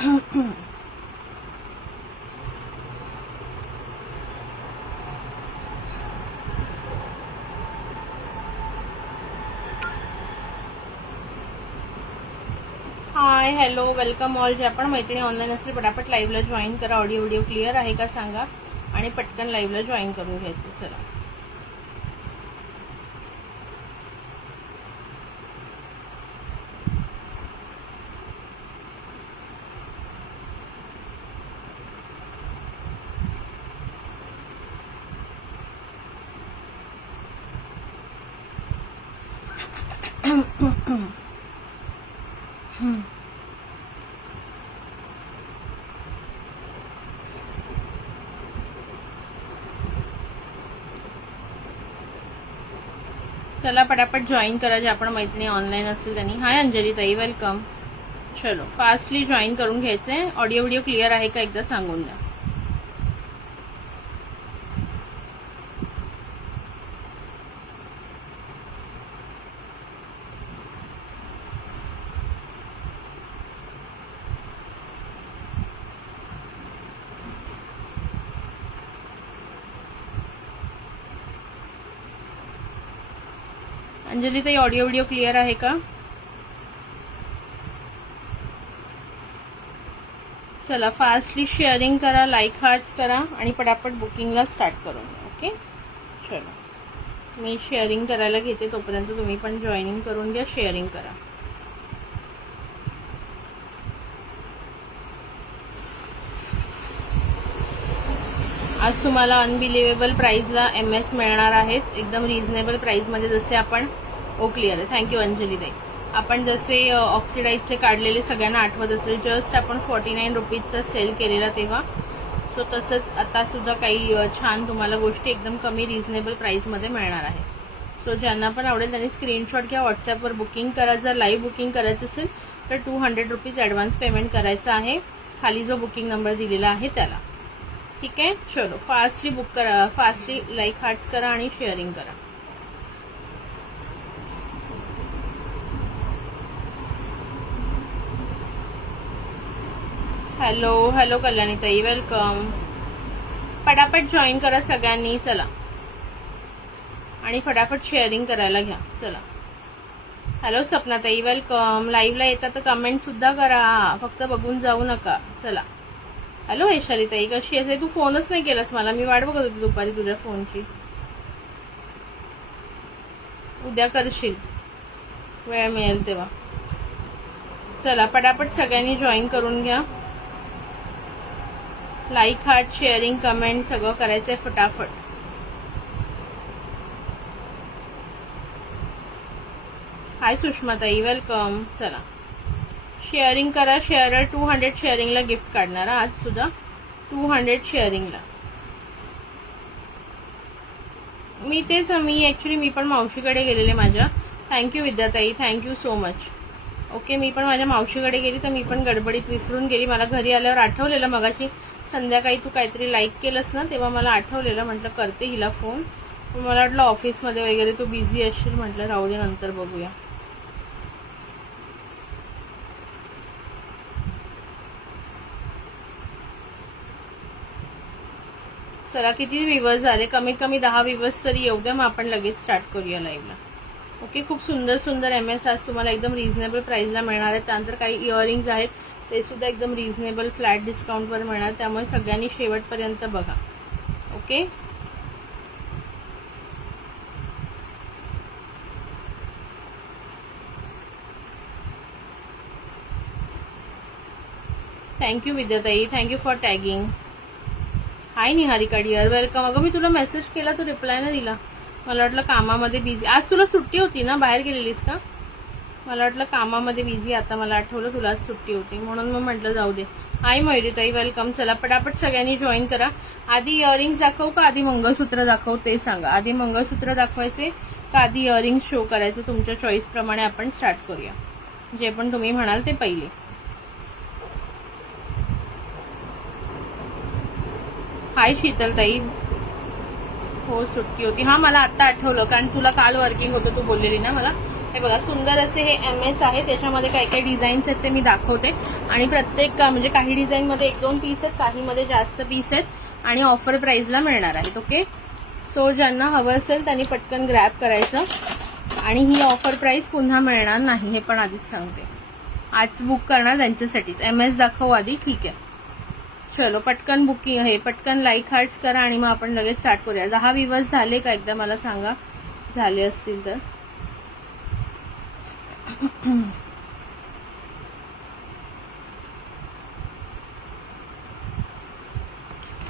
Hi hello welcome all. जे आपण मैत्रिणी ऑनलाईन असेल पटापट लाईव्हला जॉईन करा. ऑडिओ व्हिडिओ क्लिअर आहे का सांगा आणि पटकन लाईव्हला जॉईन करून घ्यायचं. चला चला पटापट जॉईन करा. जे आपण मैत्रिणी ऑनलाईन असेल त्यांनी. हाय अंजली ताई वेलकम. चलो फास्टली जॉईन करून घ्यायचंय. ऑडिओ व्हिडिओ क्लिअर आहे का एकदा सांगून द्या. अंजली ताई ऑडिओ व्हिडिओ क्लिअर आहे का? चला फास्टली शेअरिंग करा, लाईक हार्ट्स करा आणि पटापट बुकिंगला स्टार्ट करून द्या. ओके चलो मी शेअरिंग करायला घेते, तोपर्यंत तुम्ही पण जॉईनिंग करून घ्या. शेअरिंग करा. आज तुम्हाला अनबिलिव्हेबल प्राइसला MS मिळणार आहेत. एकदम रिझनेबल प्राइसमध्ये. जसे आपण क्लिअर आहे. थँक्यू अंजली ताई. आपण जसे ऑक्सिडाईजचे काढलेले सगळ्यांना आठवत असेल, जस्ट आपण 49 रुपीजचा सेल केलेला तेव्हा. सो तसंच आता सुद्धा काही छान तुम्हाला गोष्टी एकदम कमी रिझनेबल प्राइसमध्ये मिळणार आहे. सो ज्यांना पण आवडेल त्यांनी स्क्रीनशॉट घ्या, व्हॉट्सॲपवर बुकिंग करा. जर लाईव्ह बुकिंग करायचं असेल तर 200 रुपीज ॲडव्हान्स पेमेंट करायचं आहे. खाली जो बुकिंग नंबर दिलेला आहे त्याला. ठीक आहे. चलो फास्टली बुक करा, फास्टली लाईक हार्ट्स करा आणि शेअरिंग करा. हॅलो हॅलो कल्याणी ताई वेलकम. फटाफट जॉईन करा सगळ्यांनी. चला आणि फटाफट शेअरिंग करायला घ्या. चला हॅलो सपना ताई वेलकम. लाईव्हला येतात तर कमेंट सुद्धा करा, फक्त बघून जाऊ नका. चला हॅलो वैशाली ताई कशी असे? तू फोनच नाही केलास मला. मी वाट बघत होती दुपारी तुझ्या फोनची. उद्या करशील वेळ मिळेल तेव्हा. चला पटापट सगळ्यांनी जॉईन करून घ्या. लाईक हार्ट शेअरिंग कमेंट सगळं करायचंय फटाफट. हाय सुषमा ताई वेलकम. चला शेअरिंग करा. शेअरर 200 शेअरिंगला गिफ्ट काढणार आज सुद्धा. 200 शेअरिंगला. मी ऍक्च्युली मी पण मावशीकडे गेलेले माझ्या. थँक्यू विद्याताई, थँक्यू सो मच. ओके मी पण माझ्या मावशीकडे गेली तर मी पण गडबडीत विसरून गेली. मला घरी आल्यावर आठवलेलं मगाशी संध्याकाळी तू काहीतरी लाईक केलंस ना, तेव्हा मला आठवलेलं. म्हटलं करते हिला फोन. मला वाटलं ऑफिसमध्ये वगैरे तू बिझी असशील. म्हटलं राहू दे नंतर बघूया. चला किती व्ह्यूअर्स झाले? कमीत कमी 10 व्ह्यूअर्स तरी येऊ द्या, मग आपण लगेच स्टार्ट करूया लाईव्हला. ओके खूप सुंदर सुंदर MS आज तुम्हाला एकदम रिझनेबल प्राइसला मिळणार आहे. त्यानंतर काही इयरिंग्स आहेत ते सुद्धा एकदम रिझनेबल फ्लॅट डिस्काउंटवर मिळणार. त्यामुळे सगळ्यांनी शेवटपर्यंत बघा. ओके थँक्यू विद्याताई, thank you for tagging. Hi Niharika dear welcome. अगं मी तुला मेसेज केला, तू रिप्लाय नाही दिला. मला वाटलं कामामध्ये बिझी. आज तुला सुट्टी होती ना, बाहेर गेलेलीस का? मला वाटलं कामामध्ये बिझी. आता मला आठवलं तुला आज सुट्टी होती, म्हणून मग म्हटलं जाऊ दे. हाय मयुरीताई वेलकम. चला पटापट सगळ्यांनी जॉईन करा. आधी इयरिंग्स दाखवू का आधी मंगळसूत्र दाखवू ते सांगा. आधी मंगळसूत्र दाखवायचे का आधी इयरिंग्स शो करायचे? तुमच्या चॉईस प्रमाणे आपण स्टार्ट करूया. जे पण तुम्ही म्हणाल ते पहिले. हाय शीतलताई. हो सुट्टी होती. हा मला आता आठवलं, कारण तुला काल वर्किंग होतं तू बोललेली ना मला. हे बघा सुंदर असे हे MS आहे, त्याच्यामध्ये काय काय डिझाईन्स आहेत ते मी दाखवते आणि प्रत्येक म्हणजे काही डिझाईन मध्ये 1-2 पीस आहेत, काही मध्ये जास्त पीस आहेत आणि ऑफर प्राइसला मिळणार आहेत. ओके, सो ज्यांना हवं असेल त्यांनी पटकन ग्रॅब करायचं आणि ही ऑफर प्राइस पुन्हा मिळणार नाही, हे पण आधीच सांगते. आज बुक करणार त्यांच्यासाठीच. MS दाखवू आधी, ठीक आहे. चलो पटकन बुकिंग आहे, पटकन लाईक हार्ट्स करा आणि मग आपण लगेच स्टार्ट करूया. 10 व्ह्यूअर्स झाले का एकदा मला सांगा, झाले असतील तर.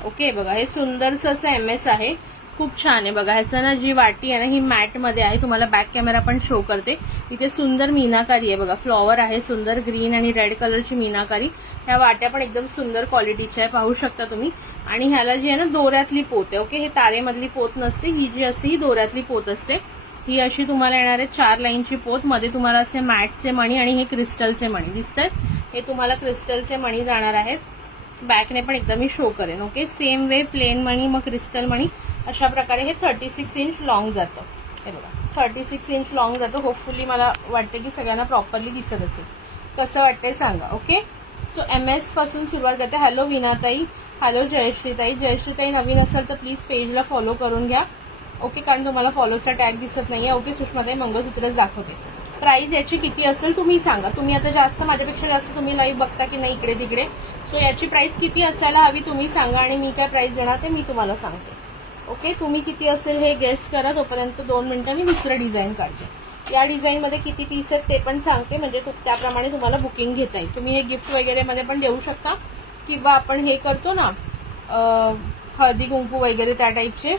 ओके बघा, हे सुंदरसं असं MS आहे, खूप छान आहे बघा. ह्याचं ना जी वाटी आहे ना ही मॅट मध्ये आहे, तुम्हाला बॅक कॅमेरा पण शो करते. इथे सुंदर मीनाकारी आहे बघा, फ्लॉवर आहे सुंदर ग्रीन आणि रेड कलरची मीनाकारी. ह्या वाट्या पण एकदम सुंदर क्वालिटीच्या आहे, पाहू शकता तुम्ही. आणि ह्याला जी आहे ना दोऱ्यातली पोत आहे. ओके, हे तारेमधली पोत नसते, ही जी असते ही दोऱ्यातली पोत असते. ही अशी तुम्हाला येणार आहे 4 लाईनची पोत. मध्ये तुम्हाला असे मॅटचे मणी आणि हे क्रिस्टलचे मणी दिसतात, हे तुम्हाला क्रिस्टलचे मणी जाणार आहेत. बॅकने पण एकदम मी शो करेन. ओके, सेम वे प्लेन मणी मग क्रिस्टल मणी अशा प्रकारे हे 36 इंच लॉंग जातं. हे बघा 36 इंच लॉंग जातं. होपफुली मला वाटते की सगळ्यांना प्रॉपरली दिसत असेल. कसं वाटतंय सांगा. ओके, सो MS पासून सुरुवात करते. हॅलो विनाताई, हॅलो जयश्रीताई. जयश्रीताई नवीन असेल तर प्लीज पेजला फॉलो करून घ्या. ओके, कारण तुम्हाला फॉलोचा टॅग दिसत नाहीये. ओके, सुषमाताई मंगळसूत्रच दाखवते. प्राइस याची किती असेल तुम्ही सांगा. तुम्ही आता जास्त माझ्यापेक्षा जास्त तुम्ही लाईव्ह बघता की नाही इकडे तिकडे, सो याची प्राइस किती असायला हवी तुम्ही सांगा आणि मी काय प्राइस देणार ते मी तुम्हाला सांगते. ओके, तुम्ही किती असेल हे गेस करा. तोपर्यंत 2 मिनिटं मी दुसरं डिझाईन काढते. या डिझाईन मध्ये किती पीस आहेत ते पण सांगते, म्हणजे त्याप्रमाणे तुम्हाला बुकिंग घेता येईल. तुम्ही हे गिफ्ट वगैरे मध्ये पण देऊ शकता किंवा आपण हे करतो ना हळदी कुंकू वगैरे त्या टाईपचे.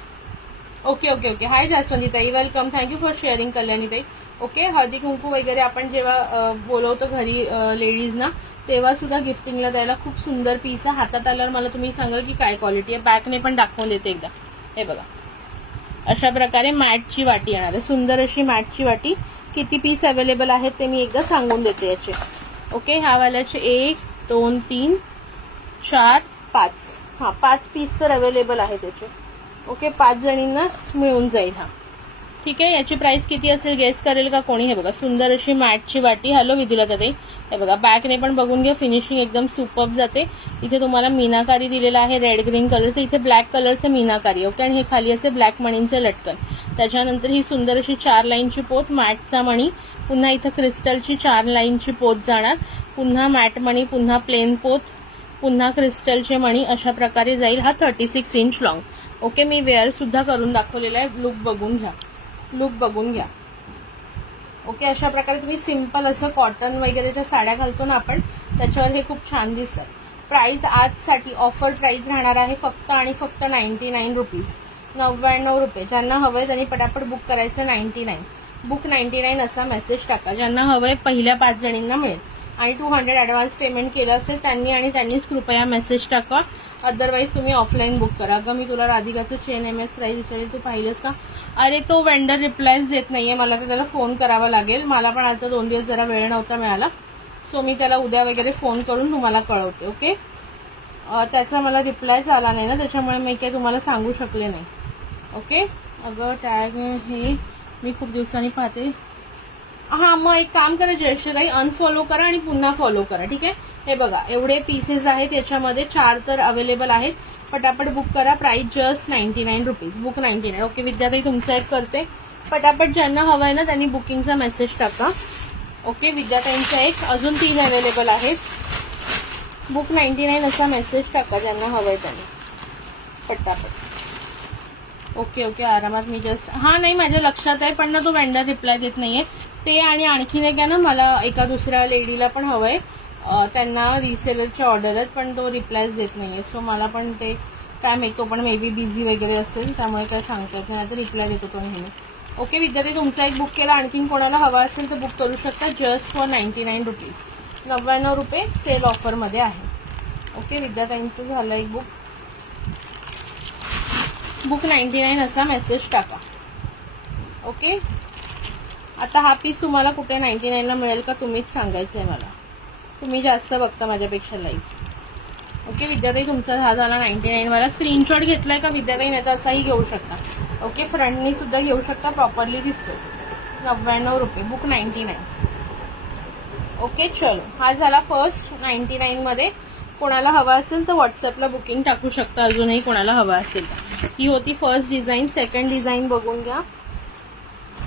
ओके ओके ओके, हाय जास्वंदीताई, वेलकम, थँक्यू फॉर शेअरिंग कल्याणीताई. ओके, हळदी कुंकू वगैरे आपण जेव्हा बोलवतो घरी लेडीजना तेव्हा सुद्धा गिफ्टिंगला द्यायला खूप सुंदर पीस आहे. हातात आल्यावर मला तुम्ही सांगाल की काय क्वालिटी आहे. बॅकने पण दाखवून देते एकदा. हे बघा अशा प्रकारे मॅटची वाटी येणार आहे, सुंदर अशी मॅटची वाटी. किती पीस अवेलेबल आहेत ते मी एकदा सांगून देते याचे. ओके, ह्या वाल्याचे 1 2 3 4 5, 5 पीस तर अवेलेबल आहे त्याचे. ओके, 5 जणींना मिळून जाईल हा. ठीक आहे, याची प्राइस किती असेल गेस करेल का कोणी. हे बघा सुंदर अशी मॅटची वाटी. हॅलो विदुलताताई. हे बघा बॅकने पण बघून घ्या, फिनिशिंग एकदम सुपर्ब जाते. इथे तुम्हाला मीनाकारी दिलेलं आहे रेड ग्रीन कलरचं, इथे ब्लॅक कलरचं मीनाकारी. ओके, आणि हे खाली असे ब्लॅक मणींचं लटकन. त्याच्यानंतर ही सुंदर अशी 4 लाईनची पोत, मॅटचा मणी, पुन्हा इथं क्रिस्टलची 4 लाईनची पोत जाणार, पुन्हा मॅट मणी, पुन्हा प्लेन पोत, पुन्हा क्रिस्टलचे मणी. अशा प्रकारे जाईल हा 36 इंच लॉंग. ओके, मी वेअर सुद्धा करून दाखवलेला आहे, लुक बघून घ्या, लुक बघून घ्या. ओके, अशा प्रकारे तुम्ही सिंपल असं कॉटन वगैरेच्या साड्या घालतो ना आपण, त्याच्यावर हे खूप छान दिसतात. प्राइस आजसाठी ऑफर प्राइस राहणार आहे फक्त आणि फक्त 99 रुपीज, 99 रुपये. ज्यांना हवंय त्यांनी पटापट बुक करायचं. 99 बुक 99 असा मेसेज टाका. ज्यांना हवंय पहिल्या 5 जणींना मिळेल. आणि 200 ॲडव्हान्स पेमेंट केलं असेल त्यांनी आणि त्यांनीच कृपया मेसेज टाका. अदरवाईज तुम्ही ऑफलाईन बुक करा. अगं मी तुला राधिकाचं चेन MS प्राइस विचारली, तू पाहिलंस का. अरे तो वेंडर रिप्लायच देत नाहीये, मला तर त्याला फोन करावा लागेल. मला पण आता 2 दिवस जरा वेळ नव्हता मिळाला, सो मी त्याला उद्या वगैरे फोन करून तुम्हाला कळवते. ओके, त्याचा मला रिप्लायच आला नाही ना, त्याच्यामुळे मी काही तुम्हाला सांगू शकले नाही. ओके, अगं टॅग हे मी खूप दिवसांनी पाहते. हा, मग एक काम करा जयश्रीताई, अनफॉलो करा आणि पुन्हा फॉलो करा. ठीक आहे, हे बघा एवढे पीसेस आहेत याच्यामध्ये, 4 तर अवेलेबल आहेत. पटापट बुक करा. Price just 99 rupees, book 99. Okay विद्याताई, तुमचं एक करते पटापट. ज्यांना हवं आहे ना त्यांनी बुकिंगचा मेसेज टाका. ओके, विद्याताईंचा एक, अजून 3 अवेलेबल आहेत. बुक 99 असा मेसेज टाका ज्यांना हवंय त्यांनी पटापट. ओके ओके, आरामात. मी जस्ट नाही माझ्या लक्षात आहे, पण ना तो वेंडर रिप्लाय देत नाहीये ते. आणि आणखीन एक आहे ना, मला एका दुसऱ्या लेडीला पण हवंय, त्यांना रिसेलरची ऑर्डर आहेत पण तो रिप्लायच देत नाहीये. सो मला पण ते काय माहिती, तो पण मे बी बिझी वगैरे असेल, त्यामुळे काय सांगता येत नाही, तर रिप्लाय देतो तो नेहमी. ओके विद्यार्थी, तुमचा एक बुक केला. आणखीन कोणाला हवा असेल तर बुक करू शकता. जस्ट फॉर 99 रुपीज, 99 रुपये सेल ऑफरमध्ये आहे. ओके, विद्यार्थ्यांचं झालं एक बुक. बुक 99 असा मेसेज टाका. ओके, आता हा पीस तुम्हाला कुठे 99 ला मिळेल का तुम्हीच सांगायचं आहे मला. तुम्ही जास्त बघता माझ्यापेक्षा लाईव्ह. ओके विद्याताई, तुमचा हा झाला 99 वाला. स्क्रीनशॉट घेतलाय का विद्याताई, नाही तर असाही घेऊ शकता. ओके, फ्रंटनी सुद्धा घेऊ शकता, प्रॉपरली दिसतो. 99 रुपये, बुक 99. ओके चलो, हा झाला फर्स्ट 99 मध्ये. कोणाला हवा असेल तर व्हॉट्सअपला बुकिंग टाकू शकता, अजूनही कोणाला हवा असेल. ही होती फर्स्ट डिझाईन. सेकंड डिझाईन बघून घ्या.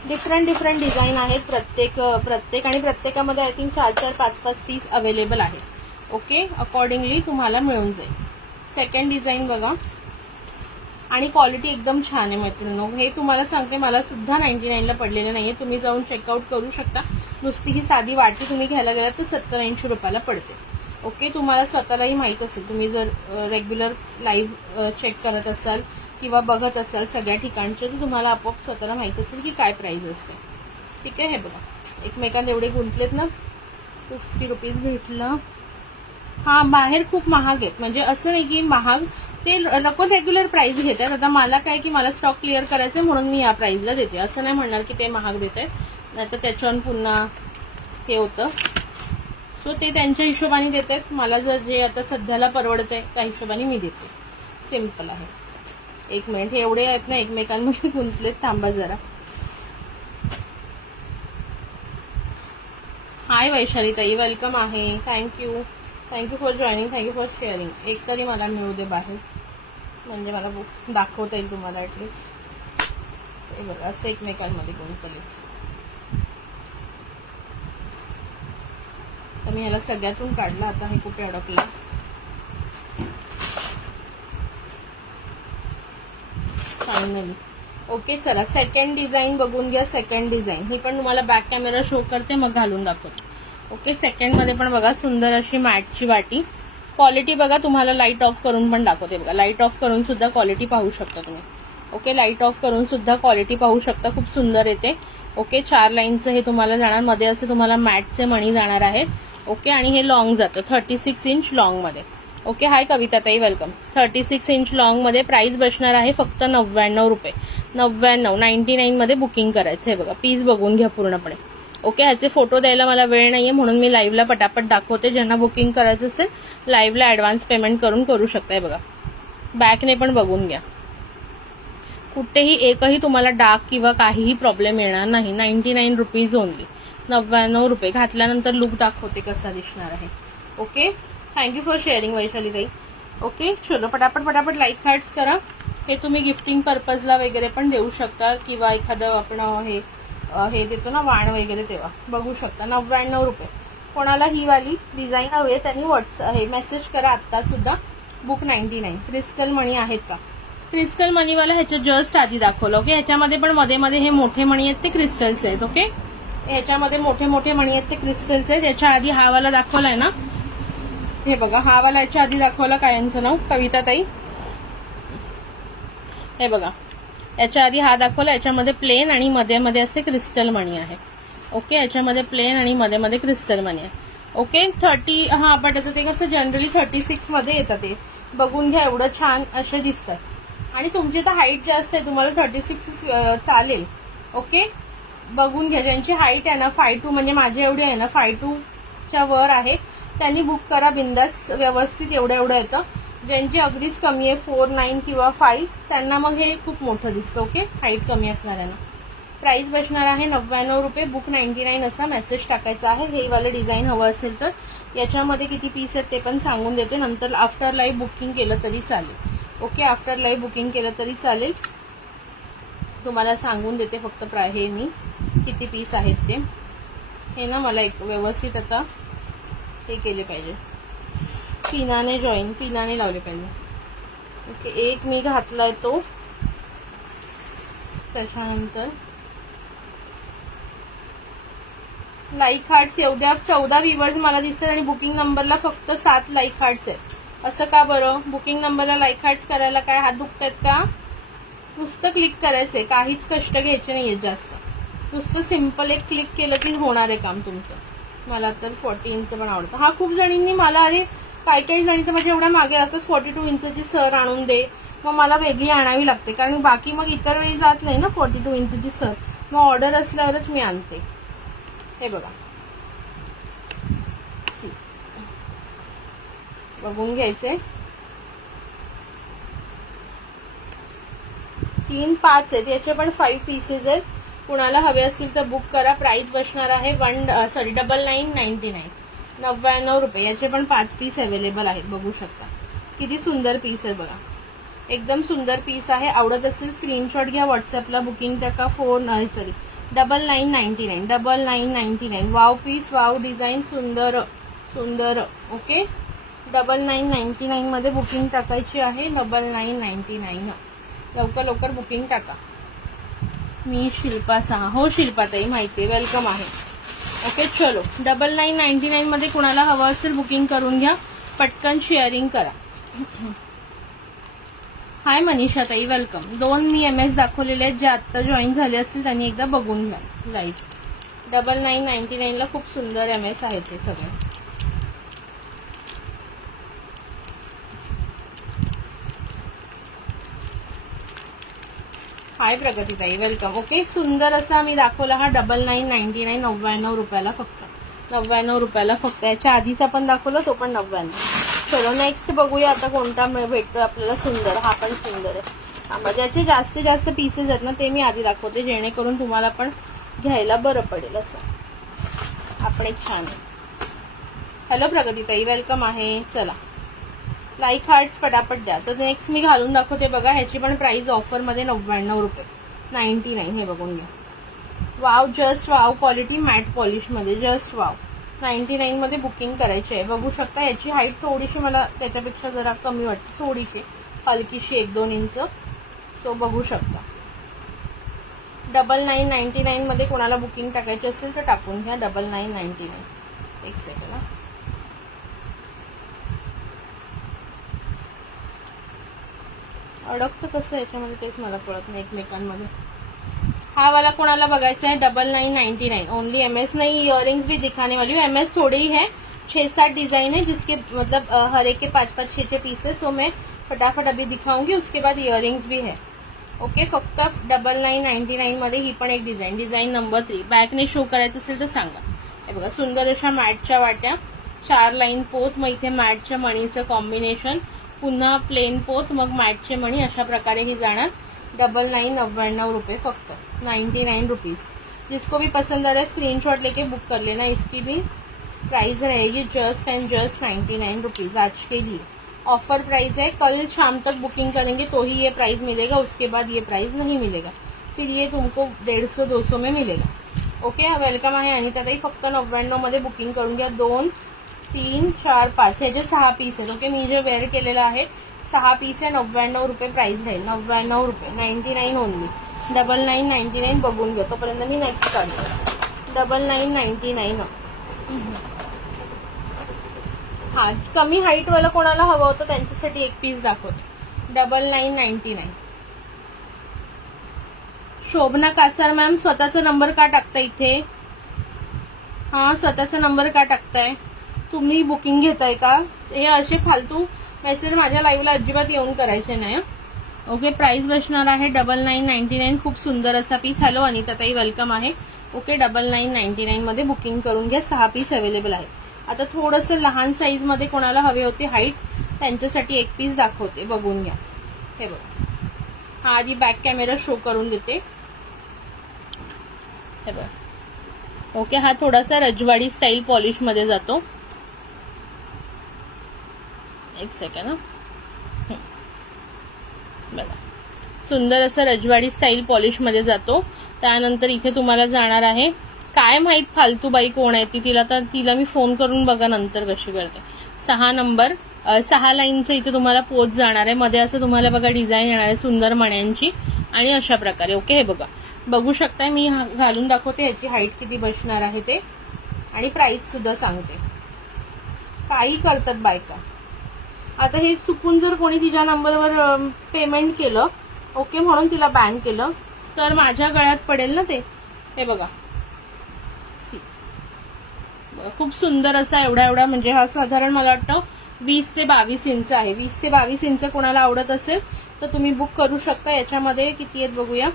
डिफरंट डिझाईन आहेत प्रत्येक आणि प्रत्येकामध्ये आय थिंक 4-4, 5-5 पीस अवेलेबल आहेत. ओके, अकॉर्डिंगली तुम्हाला मिळून जाईल. सेकंड डिझाईन बघा, आणि क्वालिटी एकदम छान आहे मैत्रिणींनो. हे तुम्हाला सांगते, मला सुद्धा 99 ला पडलेलं नाहीये. तुम्ही जाऊन चेकआउट करू शकता. नुसती ही साधी वाटी तुम्ही घ्यायला गेलात तर 70-80 रुपयाला पडते. ओके, तुम्हाला स्वतःलाही माहित असेल, तुम्ही जर रेग्युलर लाईव्ह चेक करत असाल किंवा बघत असाल सगळ्या ठिकाणचे, तर तुम्हाला आपोआप स्वतःला माहित असेल की काय प्राइस असते. ठीक आहे, हे बघा एकमेकांना एवढे गुंतलेत ना. 50 रुपीज भेटलं. हा, बाहेर खूप महाग आहेत, म्हणजे असं नाही की महाग, ते नको रेग्युलर प्राइस घेतात. आता मला काय की मला स्टॉक क्लिअर करायचं म्हणून मी या प्राइसला देते, असं नाही म्हणणार की ते महाग देत आहेत, नाही तर त्याच्यावर पुन्हा हे होतं. सो ते त्यांच्या हिशोबाने देतात. मला जर जे आता सध्याला परवडत आहे त्या हिशोबाने मी देते. सिम्पल आहे. एक मिनिट, हे एवढे आहेत ना एकमेकांमध्ये गुंतलेत, थांबा जरा. हाय वैशाली ताई, वेलकम आहे. Thank you for joining, thank you for sharing. एक तरी मला मिळू दे बाहेर, म्हणजे मला बुक दाखवता येईल तुम्हाला ॲटलिस्ट. हे बघा असं एकमेकांमध्ये गुंतले. तर मी ह्याला सगळ्यातून काढलं. आता हे कुठे अडकलं. फायनली ओके, चला सेकंड डिझाईन बघून घ्या. सेकंड डिझाईन ही पण तुम्हाला बॅक कॅमेरा शो करते, मग घालून दाखवते. ओके, सेकंड मध्ये पण बघा सुंदर अशी मॅटची वाटी. क्वालिटी बघा, तुम्हाला लाईट ऑफ करून पण दाखवते. बघा लाईट ऑफ करून सुद्धा क्वालिटी पाहू शकता तुम्ही. ओके, लाईट ऑफ करून सुद्धा क्वालिटी पाहू शकता, खूप सुंदर येते. ओके, 4 लाईनचं हे तुम्हाला जाणार. मध्ये असे तुम्हाला मॅटचे मणी जाणार आहेत. ओके, आणि हे लॉंग जातं 36 इंच लॉंग मध्ये. ओके, हाय कविता ताई, वेलकम. 36 इंच लॉंग मध्ये प्राइस बसणार आहे फक्त 99 रुपये. 99 मध्ये बुकिंग करायचं. हे बघा पीस बघून घ्या पूर्णपणे. ओके, ह्याचे फोटो द्यायला मला वेळ नाहीये म्हणून मी लाईव्हला पटापट दाखवते. ज्यांना बुकिंग करायचं असेल लाईव्हला ऍडव्हान्स पेमेंट करू शकताय. बघा बॅकने पण बघून घ्या. कुठेही एकही तुम्हाला डाग किंवा काहीही प्रॉब्लेम येणार नाही. 99 रुपीज ओनली. 99 रुपये. घातल्यानंतर लुक दाखवते कसा दिसणार आहे. Okay, thank you for sharing Vaishali ताई. ओके, चलो पटापट लाईक हार्ट्स करा. हे तुम्ही गिफ्टिंग पर्पजला वगैरे पण देऊ शकता, किंवा एखादं आपण हे देतो ना वाण वगैरे, तेव्हा बघू शकता. 99 रुपये. कोणाला ही वाली डिझाईन हवी आहे त्यांनी हे मेसेज करा आत्ता सुद्धा. बुक 99. क्रिस्टल मणी आहेत का? क्रिस्टल मणीवाला ह्याच्या जस्ट आधी दाखवलं. ओके, ह्याच्यामध्ये पण मध्ये हे मोठे मणी आहेत ते क्रिस्टल्स आहेत. ओके, ह्याच्यामध्ये मोठे मणी आहेत ते क्रिस्टल्स आहेत. याच्या आधी हा वाला दाखवलाय ना, हे बघा हा वाला याच्या आधी दाखवला. काय यांचं नाव? कविता ताई. हे बघा याच्या आधी हा दाखवला. याच्यामध्ये प्लेन आणि मध्ये असे क्रिस्टल मणी आहे. ओके, याच्यामध्ये प्लेन आणि मध्ये क्रिस्टल मणी आहे. ओके, 30. हा, बट आता ते कसं जनरली 36 मध्ये येतं. ते बघून घ्या, एवढं छान असे दिसतात. आणि तुमची तर हाईट जास्त आहे, तुम्हाला 36 चालेल. ओके, बघून घ्या. ज्यांची हाईट आहे ना 5'2", म्हणजे माझ्या एवढी आहे ना 5'2" च्या वर आहे, त्यांनी बुक करा बिंदास. व्यवस्थित एवढं येतं. ज्यांची अगदीच कमी आहे 4'9" किंवा 5", त्यांना मग हे खूप मोठं दिसतं. ओके, हाईट कमी असणाऱ्यांना. प्राइस बसणार आहे 99 रुपये. बुक 99 असा मेसेज टाकायचा आहे. हे वाले डिझाईन हवं असेल तर. याच्यामध्ये किती पीस आहेत ते पण सांगून देते नंतर. आफ्टर लाईव्ह बुकिंग केलं तरी चालेल. ओके, आफ्टर लाईव्ह बुकिंग केलं तरी चालेल. तुम्हाला सांगून देते फक्त हे मी किती पीस आहेत ते. हे ना मला एक व्यवस्थित आता हे केले पाहिजे, पिनाने लावले पाहिजे. ओके, एक मी घातलाय तो. त्याच्यानंतर लाईक हार्ट्स एवढ्या 14 व्ह्यूअर्स मला दिसतात आणि बुकिंग नंबरला फक्त 7 लाईक हार्ट्स आहेत. असं का बरं? बुकिंग नंबरला लाईक हार्ट्स करायला काय हात दुखतायत का? नुसतं क्लिक करायचंय, काहीच कष्ट घ्यायचे नाहीये जास्त. नुसतं सिम्पल एक क्लिक केलं की होणार आहे काम तुमचं. मला तर 40 इंच पण आवडतं. हा, खूप जणींनी मला, अरे काही जणी तर माझ्या एवढ्या मागे लागतात 42 इंचची सर आणून दे. मग मला वेगळी आणावी लागते, कारण बाकी मग इतर वेळी जात नाही ना 42 इंचची सर. मग ऑर्डर असल्यावरच मी आणते. हे बघा, बघून घ्यायचे. 3, 5 आहेत. याचे पण 5 पीसेस आहेत. कुणाला हवे असतील तर बुक करा. प्राइस बसणार आहे 99.99 99 रुपये. याचे पण 5 पीस अवेलेबल आहेत. बघू शकता किती सुंदर पीस आहे बघा. एकदम सुंदर पीस आहे. आवडत असेल स्क्रीनशॉट घ्या, व्हॉट्सअपला बुकिंग टाका. 99.99 वाव पीस, वाव डिझाईन, सुंदर सुंदर. ओके 99.99 मध्ये बुकिंग टाकायची आहे. 99.99 लवकर लवकर बुकिंग टाका. मी शिल्पा साहा. हो शिल्पाताई माहिती आहे, वेलकम आहे. ओके चलो 99.99 मध्ये कुणाला हवं असेल बुकिंग करून घ्या. पटकन शेअरिंग करा. हाय मनीषा ताई वेलकम. 2 मी MS दाखवलेले आहेत. जे आत्ता जॉईन झाले असतील त्यांनी एकदा बघून घ्या लाईव्ह. 99.99 ला खूप सुंदर MS आहेत ते सगळे. हाय प्रगती ताई वेलकम. ओके सुंदर असा मी दाखवला हा 99.99 99 रुपयाला फक्त. 99 रुपयाला फक्त. याच्या आधीचा पण दाखवला तो पण 99. चलो नेक्स्ट बघूया आता कोणता भेटतो आपल्याला सुंदर. हा पण सुंदर आहे. ज्याचे जास्तीत जास्त पीसेस आहेत ना ते मी आधी दाखवते, जेणेकरून तुम्हाला पण घ्यायला बरं पडेल असं. आपण एक छान आहे. हॅलो प्रगती ताई वेलकम आहे. चला लाईक हार्ट्स पटापट द्या. तर नेक्स्ट मी घालून दाखवते बघा. ह्याची पण प्राइस ऑफरमध्ये 99 रुपये 99. हे बघून घ्या. Wow just wow quality matte पॉलिशमध्ये जस्ट वाव. 99 मध्ये बुकिंग करायची आहे. बघू शकता याची हाईट थोडीशी मला त्याच्यापेक्षा जरा कमी वाटते, थोडीशी हलकीशी 1-2 इंच. सो बघू शकता 99.99 मध्ये कोणाला बुकिंग टाकायची असेल तर टाकून घ्या. 99.99. एक सेकंड. अडकतं कसं याच्यामध्ये तेच मला कळत नाही एकमेकांमध्ये. हा वाला कोणाला बघायचा है 99.99 ओनली MS नहीं. इयरिंग्स भी दिखाने वाली हूँ. MS थोड़ी ही है, 6-7 डिजाइन है जिसके मतलब हर एक के 5-5 6-6 पीसेस. सो मैं फटाफट अभी दिखाऊंगी. उसके बाद इयरिंग्स भी है. ओके फक्त 99.99 मध्ये ही पण एक डिझाईन नंबर 3. बॅकने शो करायचं असेल तर सांगा. हे बघा सुंदर अशा मॅटच्या वाट्या, 4 लाईन पोत, मग इथे मॅटच्या मणीचं कॉम्बिनेशन, पुन्हा प्लेन पोत, मग मॅटचे मणी. अशा प्रकारे ही जाणार. 99 रुपये फक्त 99 रुपीज. जिसको भी पसंद आ रहा है स्क्रीनशॉट लेके बुक कर लेना. इसकी भी प्राइस रहेगी जस्ट एंड जस्ट 99 रुपीज आज के लिए. ऑफर प्राइस है. कल शाम तक बुकिंग करेंगे तो ही ये प्राइस मिलेगा, उसके बाद ये प्राइस नहीं मिलेगा. फिर ये तुमको 150-200 में मिलेगा. ओके वेलकम आहे अनिता ताई. फक्त 99 मध्ये बुकिंग करून घ्या. 2 3 4 5 ह्याचे 6 पीस आहेत. ओके मी जे वेअर केलेलं आहे 6 पीस आहे. 99 रुपये प्राइस राहील. 99 रुपये 99 ओनली. 99.99 बघून घ्या. तोपर्यंत मी नेक्स्ट काढते. 99.99. हा कमी हाईट वाला कोणाला हवं होतं त्यांच्यासाठी एक पीस दाखवते. 99.99. शोभना कासार मॅम स्वतःचा नंबर का टाकता इथे? हा स्वतःचा नंबर का टाकताय तुम्ही? बुकिंग घेताय का? हे असे फालतू मेसेज माझ्या लाईव्हला अजिबात येऊन करायचे नाही. ओके प्राइस बसणार आहे 99.99. खूप सुंदर असा पीस. हॅलो अनिता ताई वेलकम आहे. ओके 99.99 मध्ये बुकिंग करून घ्या. 6 पीस अवेलेबल आहे. आता थोडंसं लहान साईज मध्ये कोणाला हवे होते हाईट त्यांच्यासाठी एक पीस दाखवते, बघून घ्या. हे बघा हा आधी बॅक कॅमेरा शो करून देते. हे बघा ओके हा थोडासा रजवाडी स्टाईल पॉलिश मध्ये जातो. एक सेकंड. बघा सुंदर असं रजवाडी स्टाईल पॉलिश मध्ये जातो. त्यानंतर इथे तुम्हाला जाणार आहे. काय माहित फालतू बाई कोण आहे ती, तिला मी फोन करून बघा नंतर कशी करते. 6 नंबर 6 लाईनचं इथे तुम्हाला पोच जाणार आहे. मध्ये असं तुम्हाला बघा डिझाईन येणार आहे सुंदर मण्यांची आणि अशा प्रकारे. ओके हे बघा बघू शकताय. मी घालून दाखवते याची हाईट किती बसणार आहे ते आणि प्राइस सुद्धा सांगते. काही करतात बायका. आता हे चुकून जर कोणी तिच्या नंबरवर पेमेंट केलं ओके म्हणून तिला बॅन केलं तर माझ्या गळ्यात पडेल ना ते. हे बघा खूप सुंदर असा एवढा म्हणजे हा साधारण मला वाटतं 20 ते 22 इंच आहे. 20 ते 22 इंच कोणाला आवडत असेल तर तुम्ही बुक करू शकता. याच्यामध्ये किती आहेत बघूया.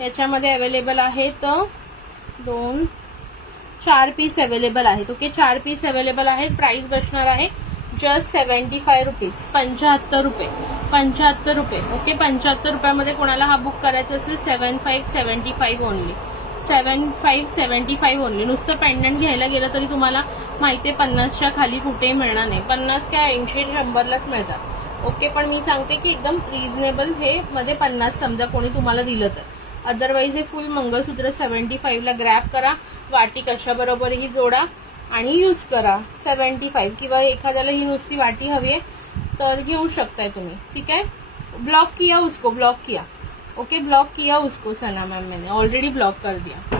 याच्यामध्ये अवेलेबल आहेत 2-4 पीस अवेलेबल आहेत. ओके 4 पीस अवेलेबल आहेत. प्राइस बसणार आहे जस्ट 75 रुपीज, 75 रुपये, 75 रुपये. ओके, 75 रुपयामध्ये कोणाला हा बुक करायचा असेल 7575 ओनली, 7575 ओनली. नुसतं पेंडंट घ्यायला गेलं तरी तुम्हाला माहितीये 50च्या खाली कुठेही मिळणार नाही. 50 काय 80 100लाच मिळतात. ओके, पण मी सांगते की एकदम रिझनेबल हे मध्ये 50 समजा कोणी तुम्हाला दिलं तर. अदरवाईज हे फुल मंगळसूत्र 75ला ग्रॅब करा, वाटी कशाबरोबरही जोडा आणि यूज करा. 75 किंवा एखाद्याला ही नुसती वाटी हवी आहे तर घेऊ शकताय तुम्ही. ठीक है, ब्लॉक किया उसको, ब्लॉक किया. ओके, ब्लॉक किया उसको सना मैम, मैंने ऑलरेडी ब्लॉक कर दिया.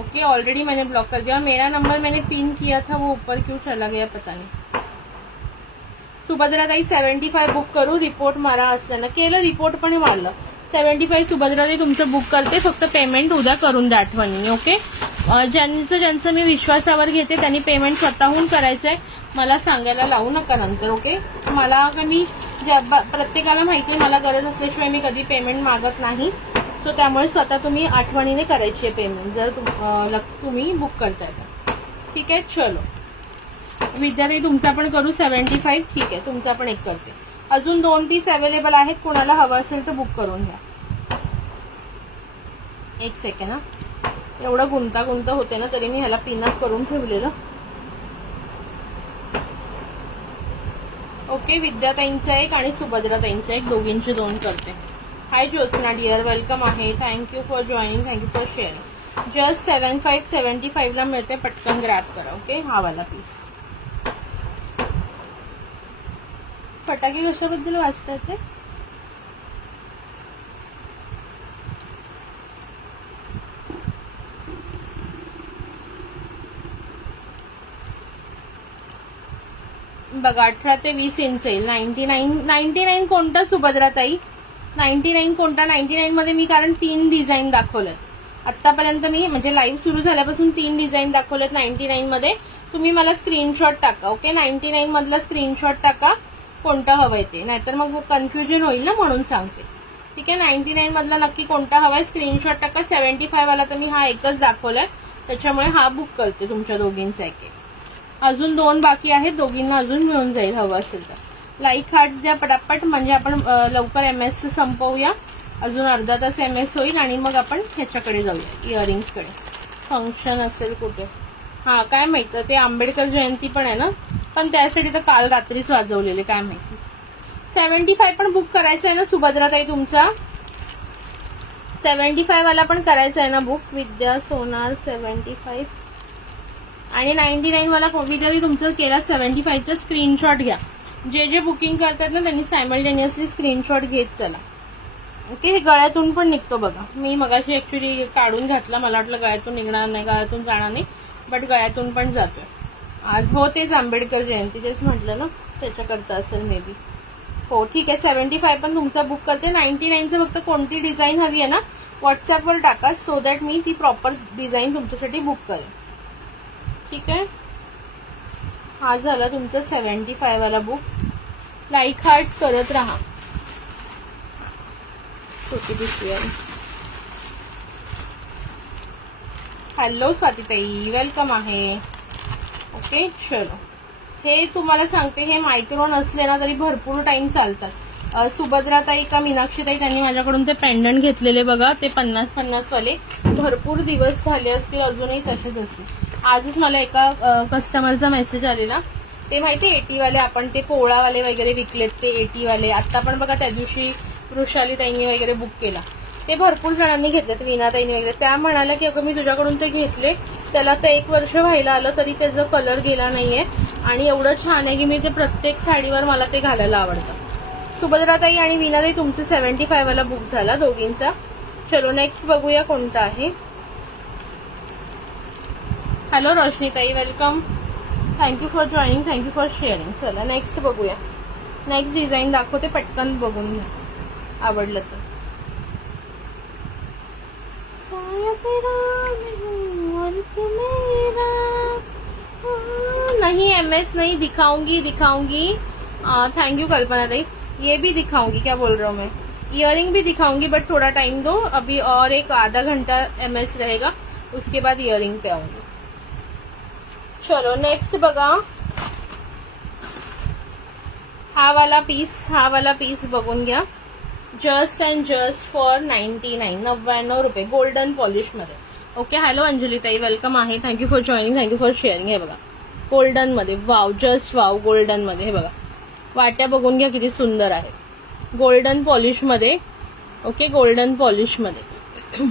ओके, ऑलरेडी मैंने ब्लॉक कर दिया. मेरा नंबर मैंने पिन किया था, वो ऊपर क्यों चला गया पता नहीं. सुभद्राताई 75 बुक करू, रिपोर्ट मारा असल्यानं. केलं, रिपोर्ट पण मारलं. 75 सुभद्राताई तुमचं बुक करते, फक्त पेमेंट उद्या करून द्या आठवणीने. ओके, ज्यांचं मी विश्वासावर घेते त्यांनी पेमेंट स्वतःहून करायचंय, मला सांगायला लावू नका नंतर. ओके, मला मी प्रत्येकाला माहिती आहे मला गरज असल्याशिवाय मी कधी पेमेंट मागत नाही. सो त्यामुळे स्वतः तुम्ही आठवणीने करायची आहे पेमेंट जर तुम्ही बुक करताय तर. ठीक आहे, चलो विद्यार्थी तुमचा पण करू 75. ठीक आहे, तुमचा पण एक करते. अजून 2 पीस अवेलेबल आहेत, कोणाला हवं असेल तर बुक करून घ्या. एक सेकंड हा, एवढं गुंतागुंत होते ना तरी मी ह्याला पिनअप करून ठेवलेलं. ओके, विद्याताईंचा एक आणि सुभद्राताईंचा एक, दोघींचे 2 करते. हाय ज्योत्स्ना डिअर, वेलकम आहे. Thank you for joining, thank you for sharing. Just 7575ला मिळते, पटकन ग्रॅब करा. ओके, हा वाला पीस. फटाके कशाबद्दल वाचतात ते? बघा 18 ते 20 इंच येईल. 99 कोणता सुभद्राताई? 99 कोणता? 99 मध्ये मी कारण 3 डिझाईन दाखवलेत आतापर्यंत. मी म्हणजे लाईव्ह सुरू झाल्यापासून 3 डिझाईन दाखवलेत 99 मध्ये. तुम्ही मला स्क्रीनशॉट टाका. ओके, 99 मधला स्क्रीनशॉट टाका कोणता हवंय ते, नाहीतर मग कन्फ्युजन होईल ना, म्हणून सांगते. ठीक आहे, 99 मधला नक्की कोणता हवाय स्क्रीनशॉट टाका. 75 वाला तर मी हा एकच दाखवलाय, त्याच्यामुळे हा बुक करते तुमच्या दोघींचा एक. अजून 2 बाकी आहेत, दोघींना अजून मिळून जाईल हवं असेल तर. लाईक हार्ट्स द्या पटापट, म्हणजे आपण लवकर MS संपवूया. अजून अर्धा तास MS होईल आणि मग आपण ह्याच्याकडे जाऊया, इयरिंग्सकडे. फंक्शन असेल कुठे, हा काय माहित, ते आंबेडकर जयंती पण आहे ना, पण त्यासाठी तर काल रात्रीच वाजवलेले, काय माहिती. 75 पण बुक करायचं आहे ना सुभद्राताई तुमचा? 75 वाला पण करायचा आहे ना बुक? विद्या सोनार 75 आणि 99 वाला विद्यार्थी तुमचं केला 75चा स्क्रीनशॉट घ्या. जे बुकिंग करतात ना त्यांनी सायमल्टेनियसली स्क्रीनशॉट घेत चला. ओके, हे गळ्यातून पण निघतो बघा. मी मगाशी ऍक्च्युली काढून घातला, मला वाटलं गळ्यातून निघणार नाही, गळ्यातून जाणार नाही, बट गळ्यातून पण जातोय आज. हो, तेच आंबेडकर जयंती, तेच म्हटलं ना, त्याच्याकरता असेल मे बी. हो ठीक आहे, 75 पण तुमचा बुक करते. 99चं फक्त कोणती डिझाईन हवी आहे ना व्हॉट्सअपवर टाका, सो दॅट मी ती प्रॉपर डिझाईन तुमच्यासाठी बुक करेन. ठीक आहे, हा झाला तुमचा 75 वाला बुक. लाईक हार्ट करत राहा. छोटी पिशवी आहे. हॅलो स्वातीताई, वेलकम आहे. ओके, चलो हे तुम्हाला सांगते, हे मायक्रो नसले ना तरी भरपूर टाइम चालतात. सुभद्राताई का मीनाक्षीताई त्यांनी माझ्याकडून ते पेंडंट घेतलेले बघा, ते 50-50 वाले भरपूर दिवस झाले असतील, अजूनही तसेच असतील. आजच मला एका कस्टमरचा मेसेज आलेला, ते माहिती 80 वाले आपण ते पोळावाले वगैरे विकलेत, ते 80 वाले. आता पण बघा त्या दिवशी वृषालीताईंनी वगैरे बुक केला, ते भरपूर जणांनी घेतलेत, वीणाताईंनी वगैरे. त्या म्हणाल्या की अगं मी तुझ्याकडून ते घेतले, त्याला तर 1 वर्ष व्हायला आलं तरी त्याचा कलर गेला नाहीये आणि एवढं छान आहे की मी ते प्रत्येक साडीवर मला ते घालायला आवडतं. सुभद्राताई आणि वीणाताई तुमचं 75 वाला बुक झाला दोघींचा. चलो नेक्स्ट बघूया कोणता आहे. हॅलो रोशनीताई, welcome. Thank you for joining, thank you for sharing. चला नेक्स्ट बघूया. नेक्स्ट डिझाईन दाखवते, पटकन बघून घ्या आवडलं तर. नहीं MS नहीं दिखाऊंगी. थैंक यू कल्पना ताई, ये भी दिखाऊंगी. क्या बोल रहा हूँ मैं, इयरिंग भी दिखाऊंगी, बट थोड़ा टाइम दो, अभी और एक आधा घंटा MS रहेगा, उसके बाद इयरिंग पे आऊंगी. चलो नेक्स्ट बघा. हा वाला पीस बघून घ्या. जस्ट अँड जस्ट फॉर 99, 99 रुपये, गोल्डन पॉलिश मध्ये. ओके. हॅलो अंजली ताई, वेलकम आहे. Thank you for joining, thank you for sharing. हे बघा गोल्डन मध्ये, वाव, जस्ट वाव, गोल्डन मध्ये. हे बघा वाट्या बघून घ्या किती सुंदर आहे, गोल्डन पॉलिश मध्ये. ओके, गोल्डन पॉलिश मध्ये.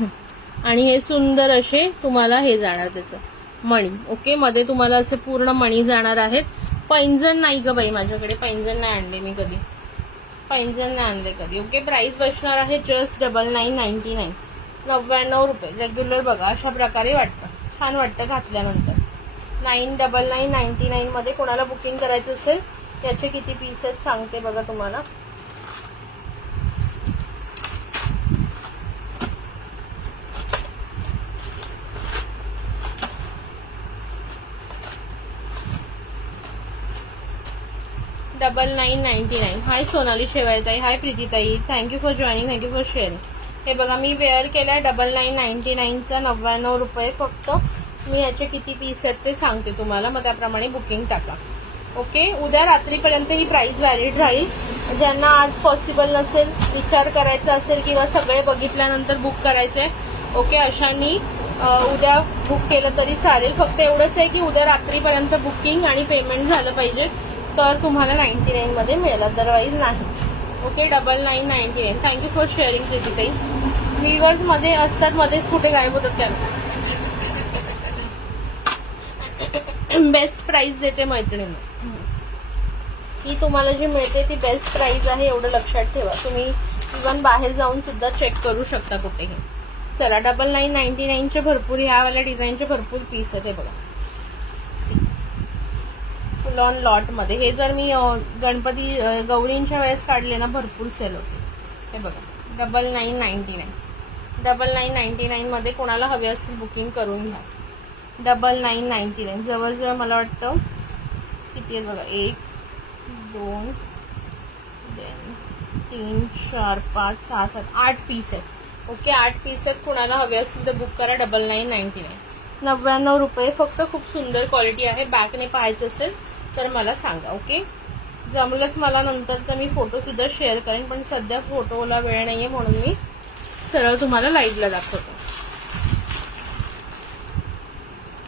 आणि हे सुंदर असे तुम्हाला हे जाणार त्याचं मणी. ओके, मध्ये तुम्हाला असे पूर्ण मणी जाणार आहेत. पैंजण नाही ग बाई माझ्याकडे, पैंजण नाही आणले मी कधी, पैंजण नाही आणले कधी. ओके, प्राइस बसणार आहे जस्ट 99.99, 99 रुपये. रेग्युलर बघा अशा प्रकारे वाटतं, छान वाटतं घातल्यानंतर. 999.99 मध्ये कोणाला बुकिंग करायचं असेल, याचे किती पीस आहेत सांगते बघा तुम्हाला. $999. हाय सोनाली शेवाळताई, हाय प्रीतीताई, thank you for joining, thank you for sharing. हे बघा मी वेअर केल्या 99.99चा, 99 रुपये फक्त. मी याचे किती पीस आहेत ते सांगते तुम्हाला, मग त्याप्रमाणे बुकिंग टाका. ओके, उद्या रात्रीपर्यंत ही प्राइस व्हॅलिड राहील. ज्यांना आज पॉसिबल नसेल, विचार करायचा असेल किंवा सगळे बघितल्यानंतर बुक करायचे, ओके, अशांनी उद्या बुक केलं तरी चालेल. फक्त एवढंच आहे की उद्या रात्रीपर्यंत बुकिंग आणि पेमेंट झालं पाहिजे, तर तुम्हाला 99 मध्ये मिळेल, अदरवाईज नाही. ओके, 99.99. थँक्यू फॉर शेअरिंग प्रीतीताई. व्ह्युअर्स मध्ये असतात, मध्येच कुठे गायब होतात त्यांना. बेस्ट प्राइस देते मैत्रिणी, ही तुम्हाला जी मिळते ती बेस्ट प्राइस आहे, एवढं लक्षात ठेवा. तुम्ही इव्हन बाहेर जाऊन सुद्धा चेक करू शकता कुठेही. चला, 99.99चे भरपूर, ह्या वाल्या डिझाईनचे भरपूर पीस आहेत. हे बघा फुल ऑन लॉट मध्ये. हे जर मी गणपती गौरींच्या वेळेस काढले ना, भरपूर सेल होते. हे बघा 99.99, 99.99 मध्ये कोणाला हवे असतील बुकिंग करून घ्या. 99.99 जवळजवळ मला वाटतं किती आहेत बघा, 1 2 3 4 5 6 7 8 पीस आहेत. ओके, 8 पीस आहेत. कोणाला हवे असतील तर बुक करा. 99.99, 99 रुपये फक्त. खूप सुंदर क्वालिटी आहे. बॅकने पाहायचं असेल तर मला सांगा. ओके, जमलंच मला नंतर तर मी फोटो सुद्धा शेअर करेन, पण सध्या फोटोला वेळ नाहीये म्हणून मी सरळ तुम्हाला लाईव्हला दाखवतो.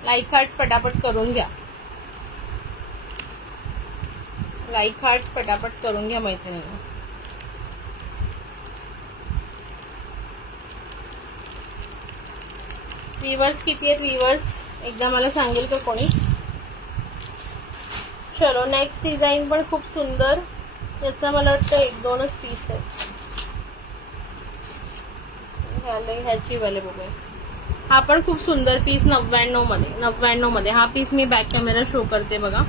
लाईक हार्ट्स पटापट करून घ्या, लाईक हार्ट्स पटापट करून घ्या मैत्रिणींना. व्ह्युअर्स किती आहेत व्ह्युअर्स, एकदा मला सांगेल का कोणी. चलो, नेक्स्ट डिझाईन पण खूप सुंदर. याचा मला वाटतं 1-2च पीस आहेत. ह्याची वाले बघूया. हा पण खूप सुंदर पीस 99 मध्ये, 99 मध्ये. हा पीस मी बॅक कॅमेरा शो करते बघा.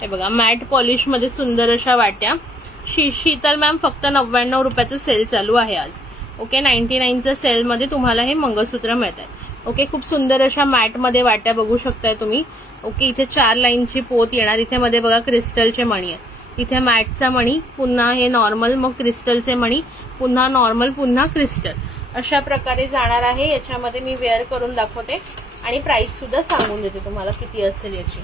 हे बघा मॅट पॉलिश मध्ये सुंदर अशा वाट्या. शीतल मॅम, फक्त 99 रुपयाचं सेल चालू आहे आज. ओके, 99चं सेल मध्ये तुम्हाला हे मंगळसूत्र मिळत आहे. ओके, खूप सुंदर अशा मॅट मध्ये वाट्या बघू शकताय तुम्ही. ओके, इथे 4 लाईनची पोत येणार. इथे मध्ये बघा क्रिस्टलचे मणी आहे. इथे मॅटचा मणी, पुन्हा हे नॉर्मल, मग क्रिस्टलचे मणी, पुन्हा नॉर्मल, पुन्हा क्रिस्टल, अशा प्रकारे जाणार आहे. याच्यामध्ये मी वेअर करून दाखवते आणि प्राइस सुद्धा सांगून देते तुम्हाला किती असेल याची.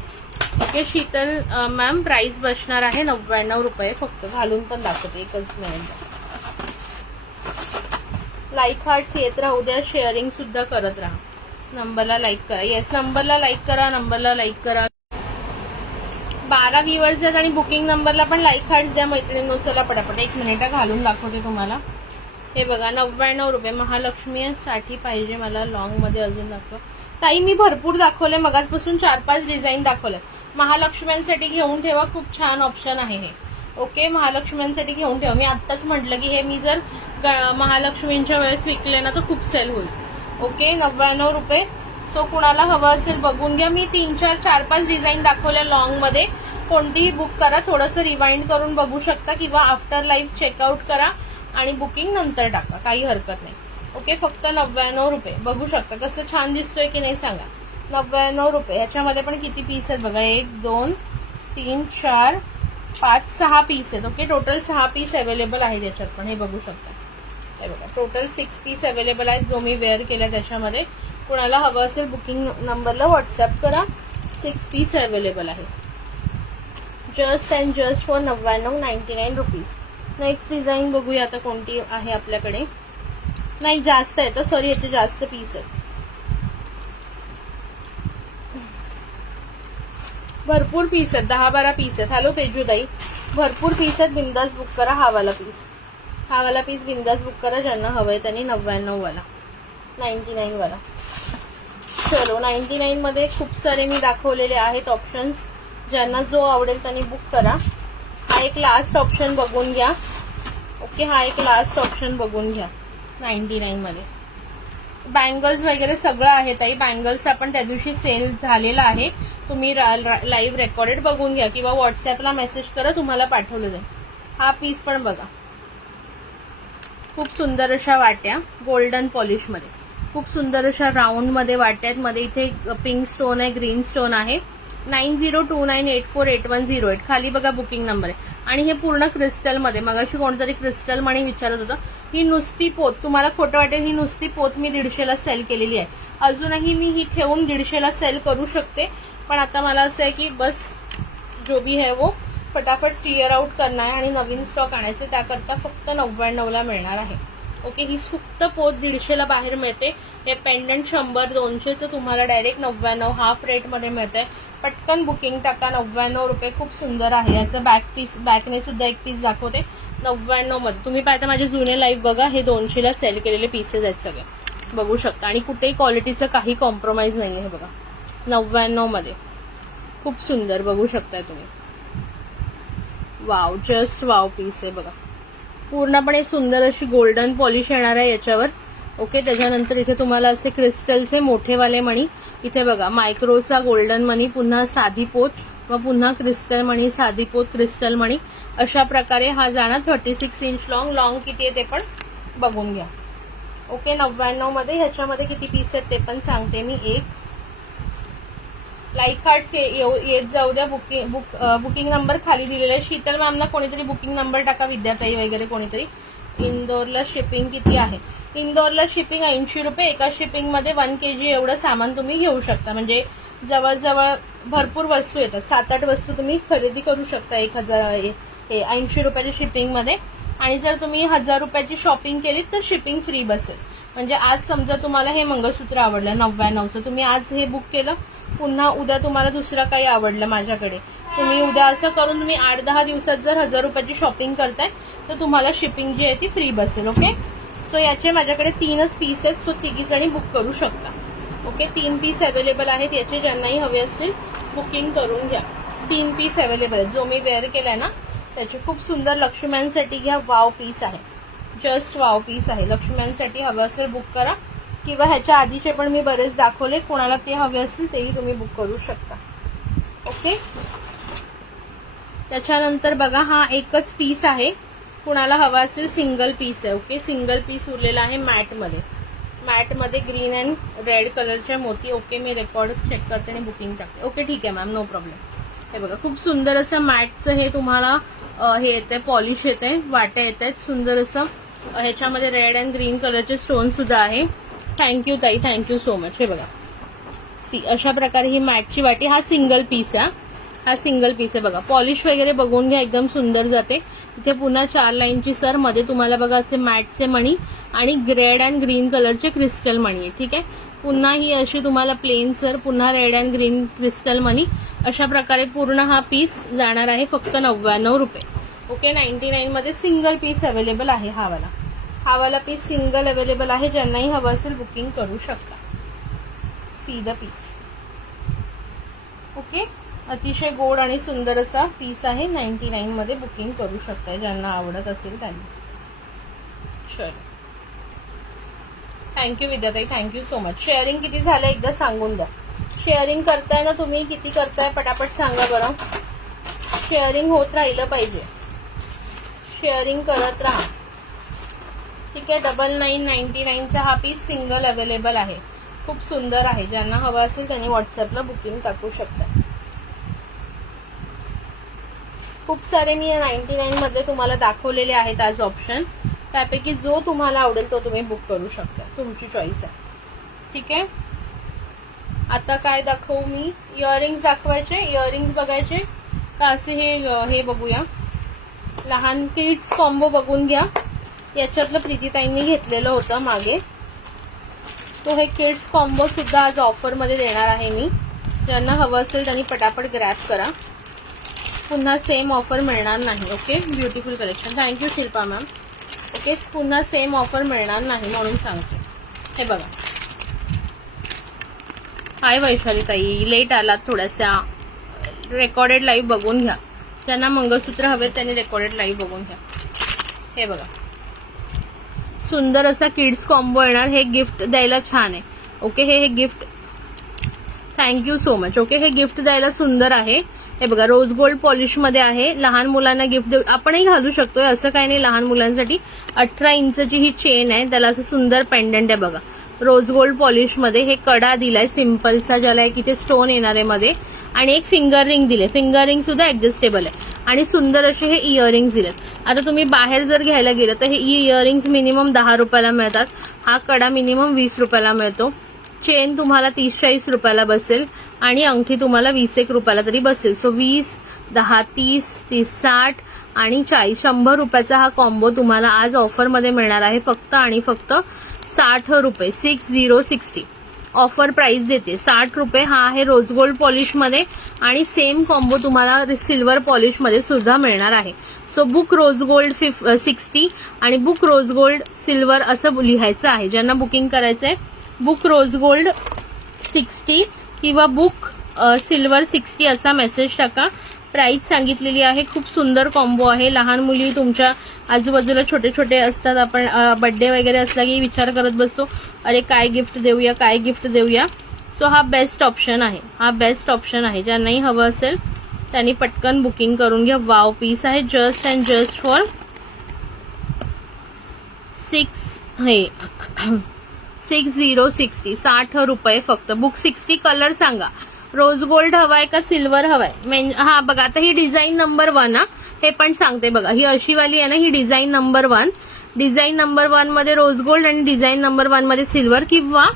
ओके, शीतल मॅम, प्राइस बसणार आहे 99 रुपये फक्त. घालून पण दाखवते एकच मिनिट. लाईक हार्ट्स येत राहू द्या, शेअरिंग सुद्धा करत राहा. नंबरला लाईक करा. येस, नंबरला लाईक करा, नंबरला लाईक करा. 12 व्ह्युअर्स आहेत आणि बुकिंग नंबरला पण लाईक हार्ट्स द्या मैत्रिणींनो. चला पटापट, 1 मिनिट घालून दाखवते तुम्हाला. हे बघा 99 रुपये. महालक्ष्मी साठी पाहिजे मला, लॉंग मध्ये अजून दाखव ताई. मी भरपूर दाखवले, मगाचपासून 4-5 डिझाईन दाखवले. महालक्ष्म्यांसाठी घेऊन ठेवा, खूप छान ऑप्शन आहे हे. ओके, महालक्ष्म्यांसाठी घेऊन ठेवा. मी आत्ताच म्हटलं की हे मी जर महालक्ष्मींच्या वेळेस विकले ना तर खूप सेल होईल. ओके, 99 रुपये. सो कुणाला हवं असेल बघून घ्या. मी 3-4-5 डिझाईन दाखवल्या लॉंग मध्ये. कोणतीही बुक करा, थोडंसं रिवाइंड करून बघू शकता किंवा आफ्टर लाईव्ह चेकआउट करा आणि बुकिंग नंतर टाका, काही हरकत नाही. ओके, फक्त 99 रुपये. बघू शकता कसं छान दिसतोय की नाही सांगा. 99 रुपये. ह्याच्यामध्ये पण किती पीस आहेत बघा, 1 2 3 4 5 6 पीस आहेत. ओके, टोटल 6 पीस अवेलेबल आहेत याच्यात पण. हे बघू शकता, हे बघा टोटल 6 पीस अवेलेबल आहेत जो मी वेअर केल्या त्याच्यामध्ये. कोणाला हवं असेल बुकिंग नंबरला व्हॉट्सअप करा. 6 पीस अवेलेबल आहे. Just and just for 99.99 rupees. Next design बघूया आता कोणती आहे आपल्याकडे. नाही जास्त आहे तर सॉरी, याचे जास्त पीस आहेत. भरपूर पीस आहेत, 10-12 पीस आहेत. हॅलो तेजूताई, भरपूर पीस आहेत. बिंदास बुक करा. हा वाला पीस बिंदास बुक करा. ज्यांना हवंय त्यांनी 99 वाला, 99 वाला. चलो 99 मध्ये खूप सारे मी दाखवलेले आहेत ऑप्शन्स. ज्यांना जो आवडेल त्यांनी बुक करा. हा एक लास्ट ऑप्शन बघून घ्या. ओके, हा एक लास्ट ऑप्शन बघून घ्या. 99 मध्ये बँगल्स वगैरे सगळं आहे ताई. बँगल्स आपण त्या दिवशी सेल झालेला आहे. तुम्ही लाईव्ह रेकॉर्डेड बघून घ्या किंवा व्हॉट्सअपला मेसेज करा, तुम्हाला पाठवलं जाईल. हा पीस पण बघा, खूप सुंदर अशा वाट्या गोल्डन पॉलिश मध्ये. खूप सुंदर अशा राऊंड मध्ये वाट्या आहेत. मध्ये इथे पिंक स्टोन आहे, ग्रीन स्टोन आहे. 9029848108 खाली बघा बुकिंग नंबर आहे. आणि हे पूर्ण क्रिस्टल मध्ये. मगाशी कोणतरी क्रिस्टल मणी विचारत होतं. ही नुसती पोत, तुम्हाला खोटं वाटेल, ही नुसती पोत मी 150ला सेल केलेली आहे. अजूनही मी ही ठेवून 150ला सेल करू शकते, पण आता मला असं आहे की बस जो भी है वो फटाफट क्लिअर आउट करना आहे आणि नवीन स्टॉक आणायचे. त्याकरता फक्त 99ला मिळणार आहे. ओके, ही फक्त पोत 150ला बाहेर मिळते. हे पेंडंट 100-200चं तुम्हाला डायरेक्ट 99 हाफ रेट मध्ये मिळतंय. पटकन बुकिंग टाका. 99 रुपये. खूप सुंदर आहे. याचं बॅकने सुद्धा एक पीस दाखवते 99 मध्ये. तुम्ही पाहता माझे जुने लाईव्ह बघा, हे 200ला सेल केलेले पीसेस आहेत सगळे, बघू शकता. आणि कुठेही क्वालिटीचं काही कॉम्प्रोमाइज नाही आहे. बघा 99 मध्ये खूप सुंदर, बघू शकताय तुम्ही. वाव, जस्ट वाव पीस आहे बघा. पूर्णपणे सुंदर अशी गोल्डन पॉलिश येणार आहे याच्यावर. ओके, त्याच्यानंतर इथे तुम्हाला असे क्रिस्टलचे मोठेवाले मणी. इथे बघा मायक्रोचा गोल्डन मणी, पुन्हा साधी पोत, व पुन्हा क्रिस्टल मणी, साधी पोत, क्रिस्टल मणी. अशा प्रकारे हा जाणार. 36 इंच लॉंग किती आहे ते पण बघून घ्या. ओके, 99 मध्ये. ह्याच्यामध्ये किती पीस आहेत ते पण सांगते मी. एक लाईक हार्ट्स येत जाऊ द्या. बुकिंग नंबर खाली दिलेला आहे. शीतल मॅमना कोणीतरी बुकिंग नंबर टाका, विद्याताई वगैरे कोणीतरी. इंदोरला शिपिंग किती आहे? इंदोरला शिपिंग 80 रुपये. एका शिपिंग मध्ये 1 kg एवढं सामान तुम्ही घेऊ शकता. म्हणजे जवळजवळ भरपूर वस्तू येतात. 7-8 वस्तू तुम्ही खरेदी करू शकता 80 रुपयाच्या शिपिंग मध्ये. आणि जर तुम्ही 1000 रुपयाची शॉपिंग केली तर शिपिंग फ्री बसेल. म्हणजे आज समजा तुम्हाला हे मंगळसूत्र आवडलं 99चं, तुम्ही आज हे बुक केलं, पुन्हा उद्या तुम्हाला दुसरं काही आवडलं माझ्याकडे, तुम्ही उद्या असं करून तुम्ही 8-10 दिवसात जर 1000 रुपयाची शॉपिंग करताय तर तुम्हाला शिपिंग जी आहे ती फ्री बसेल. ओके, सो याचे माझ्याकडे 3च पीस आहेत. सो 3 जणी बुक करू शकता. ओके, 3 पीस अवेलेबल आहेत. याचे ज्यांनाही हवे असतील बुकिंग करून घ्या. 3 पीस अवेलेबल आहेत. जो मी वेअर केलाय ना त्याचे खूप सुंदर लक्ष्म्यांसाठी घ्या. वाव पीस आहे, जस्ट वाव पीस आहे. लक्ष्म्यांसाठी हवं असेल बुक करा, किंवा ह्याच्या आधीचे पण मी बरेच दाखवले. कोणाला ते हवे असतील तेही तुम्ही बुक करू शकता. ओके, त्याच्यानंतर बघा हा एकच पीस आहे. कुणाला हवा असेल सिंगल पीस आहे. ओके, सिंगल पीस उरलेला आहे मॅटमध्ये ग्रीन अँड रेड कलरचे मोती. ओके, मी रेकॉर्ड चेक करते आणि बुकिंग टाकते. ओके, ठीक आहे मॅम, नो प्रॉब्लेम. हे बघा खूप सुंदर असं मॅटचं हे तुम्हाला हे येतंय, पॉलिश येते, वाट्या येत आहेत सुंदर असं. ह्याच्यामध्ये रेड अँड ग्रीन कलरचे स्टोन सुद्धा आहे. थँक्यू ताई, थँक्यू सो मच. हे बघा अशा प्रकारे ही मॅटची वाटी. हा सिंगल पीस आहे. हा सिंगल पीस आहे बघा. पॉलिश वगैरे बघून घ्या, एकदम सुंदर जाते. इथे पुन्हा 4 लाईनची सर, मध्ये तुम्हाला बघा असे मॅटचे मणी आणि रेड अँड ग्रीन कलरचे क्रिस्टल मणी आहे. ठीक आहे, पुन्हा ही अशी तुम्हाला प्लेन सर, पुन्हा रेड अँड ग्रीन क्रिस्टल मनी. अशा प्रकारे पूर्ण हा पीस जाणार आहे फक्त 99 रुपये. ओके, 99 मध्ये सिंगल पीस अवेलेबल आहे. हा वाला पीस सिंगल अवेलेबल आहे. ज्यांनाही हवं असेल बुकिंग करू शकता. C the piece. ओके, अतिशय गोड आणि सुंदर असा पीस आहे. 99 मध्ये बुकिंग करू शकता ज्यांना आवडत असेल त्यांनी. चल, थँक्यू विद्याताई, थँक्यू सो मच. शेअरिंग किती झालं एकदा सांगून द्या. शेअरिंग करताय ना तुम्ही, किती करताय पटापट सांगा बरं. शेअरिंग होत राहिलं पाहिजे. शेअरिंग करत राहा. ठीक आहे, 9999चा हा पीस सिंगल अवेलेबल आहे. खूप सुंदर आहे. ज्यांना हवं असेल त्यांनी व्हॉट्सअपला बुकिंग टाकू शकता. खूप सारे मी 99 मध्ये तुम्हाला दाखवलेले आहेत आज ऑप्शन. त्यापैकी जो तुम्हाला आवडेल तो तुम्ही बुक करू शकता. तुमची चॉईस आहे. ठीक आहे. आता काय दाखवू मी, इयरिंग्स दाखवायचे, इयरिंग्स बघायचे का असे हे बघूया. लहान किड्स कॉम्बो बघून घ्या. याच्यातलं प्रीतीताईंनी घेतलेलं होतं मागे, तो हे किड्स कॉम्बो सुद्धा आज ऑफरमध्ये देणार आहे मी. ज्यांना हवं असेल त्यांनी पटापट ग्रॅब करा, पुन्हा सेम ऑफर मिळणार नाही. Okay, beautiful collection. Thank you Shilpa ma'am. Okay, पुन्हा सेम ऑफर मिळणार नाही म्हणून सांगते. हे बघा. हाय वैशाली ताई, लेट आलात थोड्याशा. रेकॉर्डेड लाईव्ह बघून घ्या. ज्यांना मंगळसूत्र हवे त्यांनी रेकॉर्डेड लाईव्ह बघून घ्या. हे बघा, सुंदर असा किड्स कॉम्बो येणार. हे गिफ्ट द्यायला छान आहे. ओके, हे gift, thank you so much. Okay, हे गिफ्ट द्यायला सुंदर आहे. हे बघा, रोज गोल्ड पॉलिश मध्ये आहे. लहान मुलांना गिफ्ट देऊ, आपणही घालू शकतोय, असं काही नाही. लहान मुलांसाठी 18 इंचची ही चेन आहे, त्याला असं सुंदर पेंडंट आहे बघा, रोज गोल्ड पॉलिश मध्ये. हे कडा दिलाय सिम्पलचा, ज्याला एक इथे स्टोन येणार आहे मध्ये, आणि एक फिंगर रिंग दिले. फिंगर रिंग सुद्धा ऍडजस्टेबल आहे, आणि सुंदर असे हे इयरिंग्स दिलेत. आता तुम्ही बाहेर जर घ्यायला गेलं तर हे इयरिंग्स मिनिमम 10 रुपयाला मिळतात. हा कडा मिनिमम 20 रुपयाला मिळतो. चेन तुम्हाला 30-40 रुपयाला बसेल, आणि अंगठी तुम्हाला 20-1 रुपयाला तरी बसेल. सो 20, 10, 30, 60 आणि 40, 100 रुपयाचा हा कॉम्बो तुम्हाला आज ऑफरमध्ये मिळणार आहे. फक्त आणि फक्त 60 रुपये. 60 ऑफर प्राइस देते. 60 रुपये. हा आहे रोज गोल्ड पॉलिश मध्ये, आणि सेम कॉम्बो तुम्हाला सिल्वर पॉलिश मध्ये सुद्धा मिळणार आहे. सो बुक रोज गोल्ड 60 आणि बुक रोज गोल्ड सिल्वर असं लिहायचं आहे. ज्यांना बुकिंग करायचंय बुक रोज गोल्ड 60 किंवा बुक सिल्वर 60 असा मेसेज टाका. प्राइस सांगितलेली आहे. खूप सुंदर कॉम्बो आहे. लहान मुली तुमच्या आजूबाजूला छोटे छोटे असतात, आपण बर्थडे वगैरे असला की विचार करत बसतो, अरे काय गिफ्ट देऊया, काय गिफ्ट देऊया. सो हा बेस्ट ऑप्शन आहे. हा बेस्ट ऑप्शन आहे. ज्यांनाही हवं असेल त्यांनी पटकन बुकिंग करून घ्या. वाव पीस आहे. जस्ट अँड जस्ट फॉर 60 रुपये फक्त. बुक 60. कलर सांगा, रोज गोल्ड हवाय का सिल्वर हवाय. हा बघा, आता ही डिझाईन नंबर 1 हा, हे पण सांगते बघा. ही अशी वाली आहे ना, ही डिझाईन नंबर 1. डिझाईन नंबर 1 मध्ये रोज गोल्ड आणि डिझाईन नंबर 1 मध्ये सिल्वर, किंवा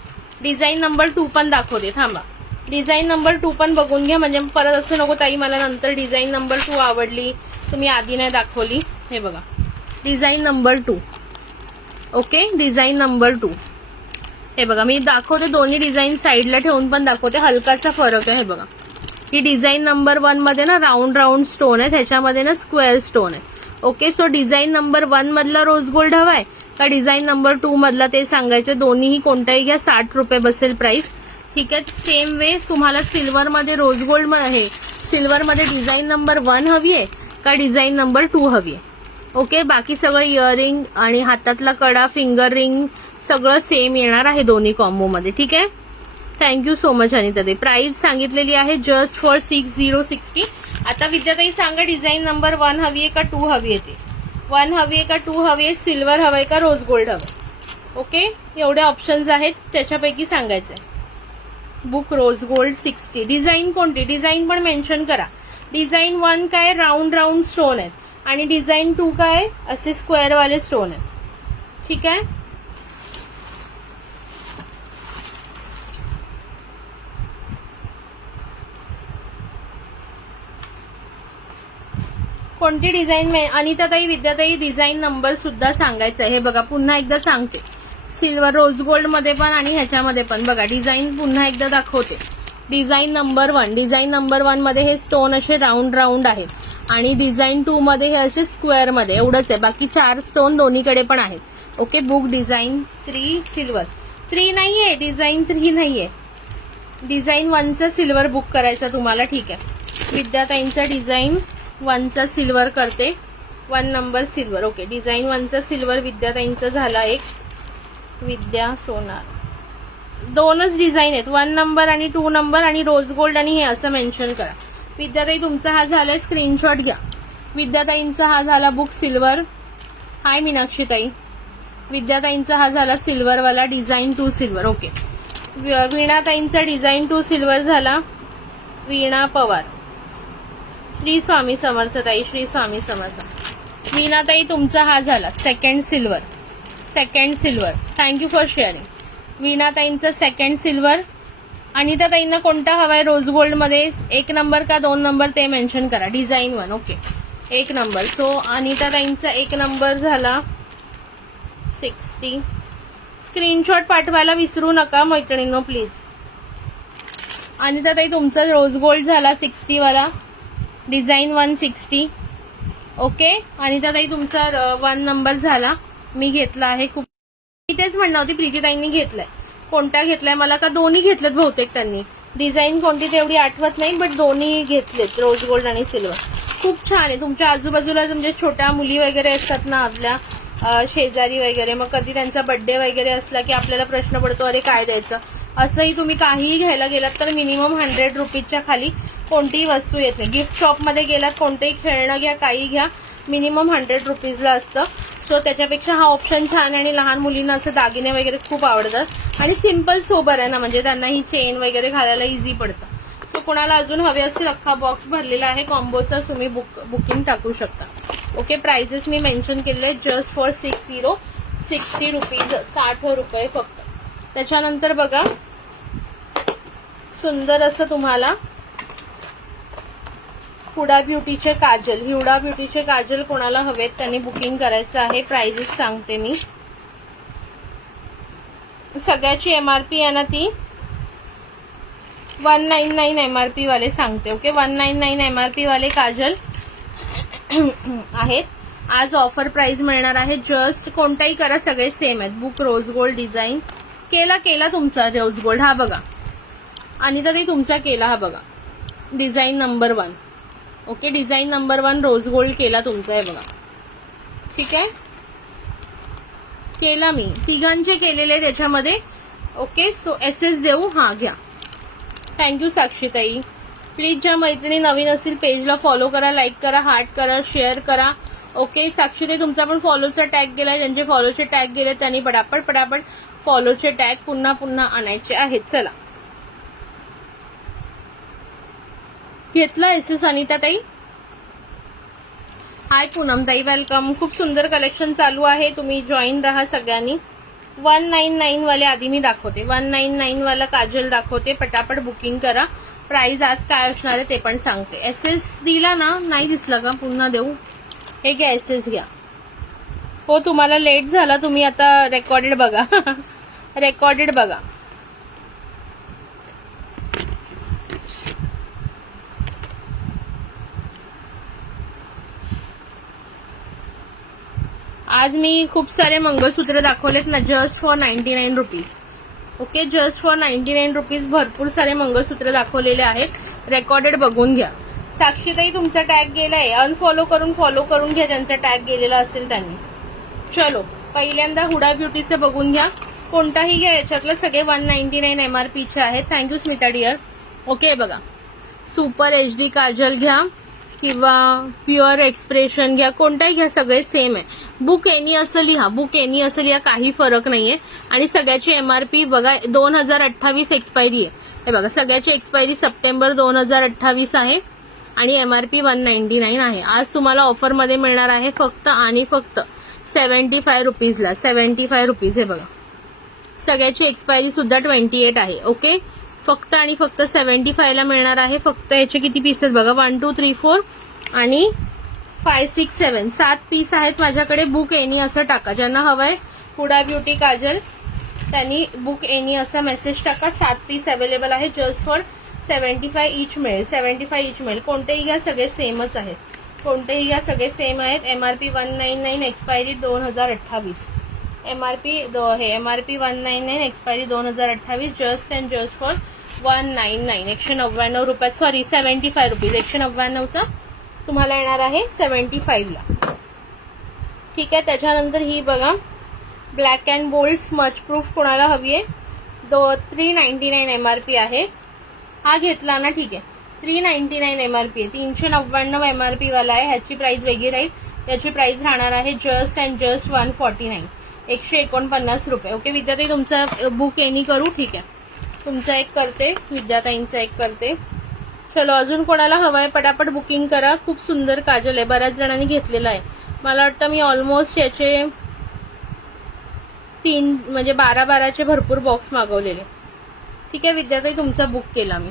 डिझाईन नंबर 2 पण दाखवते. थांबा, डिझाईन नंबर 2 पण बघून घ्या, म्हणजे परत असं नको ताई मला नंतर डिझाईन नंबर 2 आवडली, तुम्ही आधी नाही दाखवली. हे बघा, design number 2. Okay, design number 2. हे बघा, मी दाखवते दोन्ही डिझाईन साईडला ठेवून पण दाखवते. हलकासा फरक आहे. हे बघा, ही डिझाईन नंबर 1 मध्ये ना राऊंड स्टोन आहे, त्याच्यामध्ये ना स्क्वेअर स्टोन आहे. ओके, सो डिझाईन नंबर 1 मधला रोज गोल्ड हवाय का डिझाईन नंबर 2 मधला ते सांगायचं. दोन्हीही कोणताही घ्या, 60 रुपये बसेल प्राइस. ठीक आहे. सेम वे तुम्हाला सिल्वर मध्ये रोज गोल्ड आहे, सिल्वर मध्ये डिझाईन नंबर 1 हवी आहे का डिझाईन नंबर 2 हवी आहे. ओके, बाकी सगळं इयरिंग आणि हातातला कडा, फिंगर रिंग सगळं सेम येणार आहे दोन्ही कॉम्बो मध्ये. ठीक आहे. थँक्यू सो मच अनिता ताई. प्राइस सांगितलेली आहे जस्ट फॉर 60. आता विद्याताई सांगा, डिझाईन नंबर 1 हवी आहे का 2 हवी आहे. ते 1 हवी आहे का 2 हवी आहे, सिल्वर हवंय का रोज गोल्ड हवं. ओके, एवढे ऑप्शन्स आहेत, त्याच्यापैकी सांगायचंय. Book rose gold 60. डिझाईन कोणती, डिझाईन पण मेन्शन करा. डिझाईन 1 काय राऊंड स्टोन आहेत, आणि डिझाईन 2 काय असे स्क्वेअर वाले स्टोन आहेत. ठीक आहे. कोणती डिझाईन, अनिताताई विद्याताई डिझाईन नंबर सुद्धा सांगायचं आहे. हे बघा, पुन्हा एकदा सांगते. सिल्वर रोज गोल्ड मध्ये पण आणि ह्याच्यामध्ये पण बघा, डिझाईन पुन्हा एकदा दाखवते. डिझाईन नंबर 1, डिझाईन नंबर 1 मध्ये हे स्टोन असे राऊंड आहेत, आणि डिझाईन 2 मध्ये हे असे स्क्वेअर मध्ये. एवढंच आहे, बाकी 4 स्टोन दोन्हीकडे पण आहेत. Okay, book design 3 silver. 3 नाहीये, डिझाईन 3 नाहीये. डिझाईन 1चा सिल्वर बुक करायचा तुम्हाला. ठीक आहे. विद्याताईंचा डिझाईन 1चा सिल्वर करते. 1 नंबर सिल्वर. ओके, डिझाईन 1चा सिल्वर विद्याताईंचा झाला एक. विद्या सोनार. 2च डिझाईन आहेत, 1 नंबर आणि 2 नंबर, आणि रोज गोल्ड आणि हे असं मेन्शन करा. विद्याताई तुमचा हा झालाय, स्क्रीनशॉट घ्या. विद्याताईंचा हा झाला बुक सिल्वर. हाय मीनाक्षी ताई. विद्याताईंचा हा झाला सिल्वरवाला, डिझाईन 2 सिल्वर. ओके. वीणाताईंचा डिझाईन 2 सिल्वर झाला. वीणा पवार. श्री स्वामी समर्थ ताई, श्री स्वामी समर्थ. मीनाताई तुमचा हा झाला second silver. Thank you for sharing. वीणाताईंचा सेकंड सिल्वर. अनिता ताईंना कोणता हवाय रोज गोल्ड मध्ये, 1 नंबर का 2 नंबर ते मेन्शन करा. Design 1. Okay 1 number. So Anita ताईंचा 1 नंबर झाला 60. स्क्रीनशॉट पाठवायला विसरू नका मैत्रिणींनो प्लीज. अनिता ताई तुमचा रोज गोल्ड झाला 60 वाला, डिझाईन 160. ओके अनिता ताई तुमचा 1 नंबर झाला. मी घेतला आहे. खूप तेच म्हणणं होती प्रीतीताईंनी घेतलाय. कोणता घेतलाय मला का दोन्ही घेतलेत बहुतेक त्यांनी. डिझाईन कोणती तेवढी आठवत नाही बट दोन्ही घेतलेत, रोज गोल्ड आणि सिल्वर. खूप छान आहे. तुमच्या आजूबाजूला तुमच्या छोट्या मुली वगैरे असतात ना आपल्या शेजारी वगैरे, मग कधी त्यांचा बर्थडे वगैरे असला की आपल्याला प्रश्न पडतो अरे काय द्यायचं. असंही तुम्ही काहीही घ्यायला गेलात तर मिनिमम 100 रुपीजच्या खाली कोणतीही वस्तू येत नाही. गिफ्ट शॉपमध्ये गेलात कोणतेही खेळणं घ्या काही घ्या मिनिमम 100 रुपीजला असतं. सो त्याच्यापेक्षा हा ऑप्शन छान आहे. आणि लहान मुलींना असं दागिने वगैरे खूप आवडतात आणि सिम्पल सोबर आहे ना, म्हणजे त्यांना ही चेन वगैरे घालायला इझी पडतं. सो कुणाला अजून हवे असेल अख्खा बॉक्स भरलेला आहे कॉम्बोचा, तुम्ही बुकिंग टाकू शकता. ओके प्राइजेस मी मेन्शन केलेले जस्ट फॉर 60 रुपीज, 60 रुपये फक्त. त्याच्यानंतर बघा सुंदर असं तुम्हाला हुडा ब्युटीचे काजल. हुडा ब्युटीचे काजल कोणाला हवेत त्यांनी बुकिंग करायचं आहे. प्राइजेस सांगते मी. सगळ्याची एमआरपी आहे ना ती 199 एमआरपी वाले सांगते. ओके 199 एमआरपी वाले काजल आहेत. आज ऑफर प्राइस मिळणार आहे. जस्ट कोणताही करा सगळे सेम आहेत. बुक रोज गोल्ड डिझाईन केला तुमचा रोज गोल्ड. हा बघा अनिता ताई तुमचा केला. हा बघा design number 1. Okay design number 1 rose gold केला तुमचा आहे बघा. ठीक आहे केला मी तिघांचे केलेले त्याच्यामध्ये. ओके सो एसएस देऊ. हा घ्या. थँक्यू साक्षीताई. प्लीज ज्या मैत्रिणी नवीन असतील पेजला फॉलो करा, लाईक करा, हार्ट करा, शेअर करा. ओके साक्षीताई तुमचा पण फॉलोचा टॅग गेलाय. ज्यांचे फॉलोचे टॅग गेले त्यांनी पटापट फॉलोचे टॅग पुन्हा आणायचे आहेत. चला घेतला एसएस अनिता ताई. हाय पूनम ताई वेलकम. खूप सुंदर कलेक्शन चालू आहे. तुम्ही जॉईन राहा सगळ्यांनी. 199 वाले आधी मी दाखवते. 199 वाला काजल दाखवते. पटापट बुकिंग करा. प्राइस आज काय असणार आहे ते पण सांगते. एसएस दिला ना, नाही दिसला का पुन्हा देऊ. हे घ्या एसएस घ्या. हो तुम्हाला लेट झाला, तुम्ही आता रेकॉर्डेड बघा. रेकॉर्डेड बघा. आज मी खूप सारे मंगळसूत्र दाखवलेत ना just for 99 rupees. Okay just for 99 rupees भरपूर सारे मंगळसूत्र दाखवलेले आहेत. रेकॉर्डेड बघून घ्या. साक्षीताई तुमचा टॅग गेलाय. अनफॉलो करून फॉलो करून घ्या ज्यांचा टॅग गेलेला असेल त्यांनी. चलो पहिल्यांदा हुडा ब्युटीचं बघून घ्या. कोणताही घ्या याच्यातलं सगळे 199 एमआरपीचे आहेत. Thank you Smita dear. ओके बघा सुपर एचडी काजल घ्या किंवा प्युअर एक्सप्रेशन घ्या, कोणताही घ्या सगळे सेम आहे. बुक एनी असं लिहा, बुक एनी असं लिहा, काही फरक नाहीये. आणि सगळ्याची एमआरपी बघा 2028 एक्सपायरी आहे. हे बघा सगळ्याची एक्सपायरी सप्टेंबर 2028 आहे आणि एमआरपी 199 आहे. आज तुम्हाला ऑफरमध्ये मिळणार आहे फक्त आणि फक्त 75 रुपीजला. 75 रुपीज. हे बघा सगळ्याची एक्सपायरी सुद्धा 28 आहे. ओके फक्त आणि फक्त 75 ला मिळणार आहे. फक्त याचे किती पीसेस बघा 1 2 3 4 आणि 5 6 7 7 पीस आहेत माझ्याकडे. बुक एनी असं टाका. ज्यांना हवंय हुडा ब्युटी काजल त्यांनी बुक एनी असा मेसेज टाका. 7 पीस अवेलेबल आहे. जस्ट फॉर 75 इच मिळेल. 75 इच मिळेल. कोणतेही घ्या सगळे सेमच आहेत. कोणतेही घ्या सगळे सेम आहेत. MRP 199 expiry 2028. एमआरपी हे MRP 199 expiry 2028. Just and just for 199 199 रुपयात. Sorry 75 rupees. 199चा तुम्हाला येणार आहे 75 ला. ठीक आहे त्याच्यानंतर ही बघा black and bowled smudge proof कोणाला हवी आहे. 399 एमआरपी आहे. हा घेतला ना ठीक आहे. 399 एमआरपी आहे. 399 एमआरपी वाला आहे. ह्याची प्राइस वेगळी राहील. त्याची प्राइस राहणार आहे जस्ट अँड जस्ट 149 149 रुपये. ओके विद्याताई तुमचा बुक एनी करू. ठीक आहे तुमचा एक करते, विद्याताईंचा एक करते. चलो अजून कोणाला हवंय पटापट बुकिंग करा. खूप सुंदर काजल आहे. बऱ्याच जणांनी घेतलेला आहे. मला वाटतं मी ऑलमोस्ट याचे 3 म्हणजे 12 चे भरपूर बॉक्स मागवलेले. ठीक आहे विद्याताई, तुमचा बुक केला मी.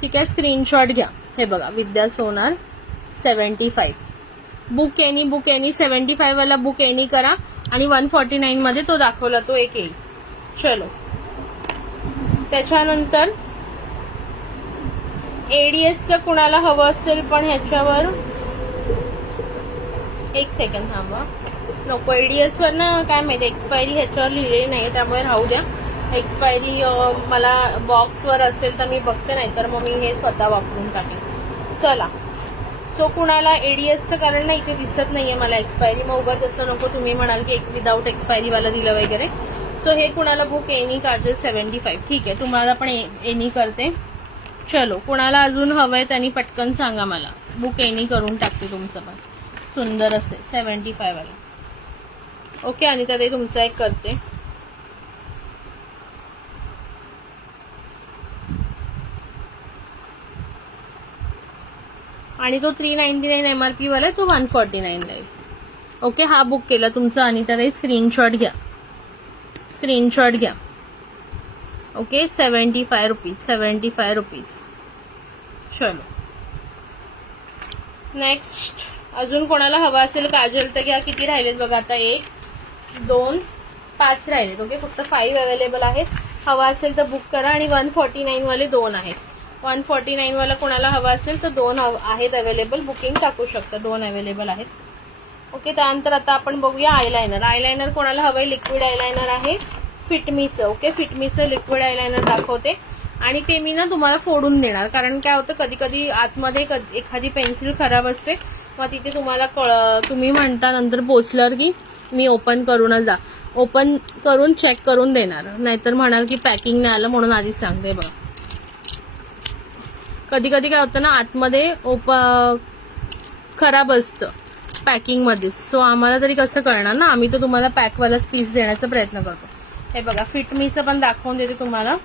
ठीक आहे, स्क्रीनशॉट घ्या. हे बघा, विद्या सोनार 75. बुक एनी 75 वाला बुक एनी करा आणि 149 मध्ये तो दाखवला तो एक येईल. चलो, त्याच्यानंतर एडीएसचं कुणाला हवं असेल पण ह्याच्यावर एक सेकंड थांबा. नको, एडीएस वर ना काय माहिती एक्सपायरी ह्याच्यावर लिहिलेली नाही, त्यामुळे राहू द्या. एक्सपायरी मला बॉक्सवर असेल तर मी बघते, नाही तर मग मी हे स्वतः वापरून टाकेन. चला, सो कुणाला एडीएसचं, कारण ना इथे दिसत नाहीये मला एक्सपायरी, मग उगाच असं नको तुम्ही म्हणाल की विदाऊट एक्सपायरी वाला दिलं वगैरे. सो हे कुणाला बुक एनी काजल 75. ठीक आहे, तुम्हाला पण एनी करते. चलो, कुणाला अजून हवंय त्यांनी पटकन सांगा मला. बुक एनी करून टाकते तुमचं पण. सुंदर असेल 75 वाला. ओके, आणि ते तुमचा एक करते. आणि तो 399 MRP वाला तो 149 राहील. ओके, हा बुक केला तुमचा अनिता ताई. स्क्रीनशॉट घ्या, स्क्रीनशॉट घ्या. Okay, 75 rupees, 75 rupees. चलो, नेक्स्ट अजून कोणाला हवा असेल काजल तर घ्या. किती राहिलेत बघा आता, 1 2 5 राहिलेत. ओके, फक्त 5 अवेलेबल आहेत. हवा असेल तर बुक करा. आणि 149 वाले 2 आहेत. 149 वाला कोणाला हवा असेल तर 2 आहेत अवेलेबल, बुकिंग टाकू शकता. 2 अवेलेबल आहेत. ओके, त्यानंतर आता आपण बघूया आयलायनर. आयलायनर कोणाला हवंय? लिक्विड आयलायनर आहे फिटमीचं. ओके, फिटमीचं लिक्विड आयलायनर दाखवते आणि ते मी ना तुम्हाला फोडून देणार, कारण काय होतं कधी कधी आतमध्ये एखादी पेन्सिल खराब असते, मग तिथे तुम्हाला तुम्ही म्हणता नंतर पोचल्यावर की मी ओपन करूनच जा. ओपन करून चेक करून देणार, नाहीतर म्हणाल की पॅकिंग नाही आलं, म्हणून आधीच सांगते. बघा, कधी कधी काय होतं ना आतमध्ये खराब असतं पॅकिंग मध्ये. सो आम्हाला तरी कसं कळणार ना, आम्ही तर तुम्हाला पॅकवालाच पीस देण्याचा प्रयत्न करतो. हे बघा, फिटमीचं पण दाखवून देते तुम्हाला.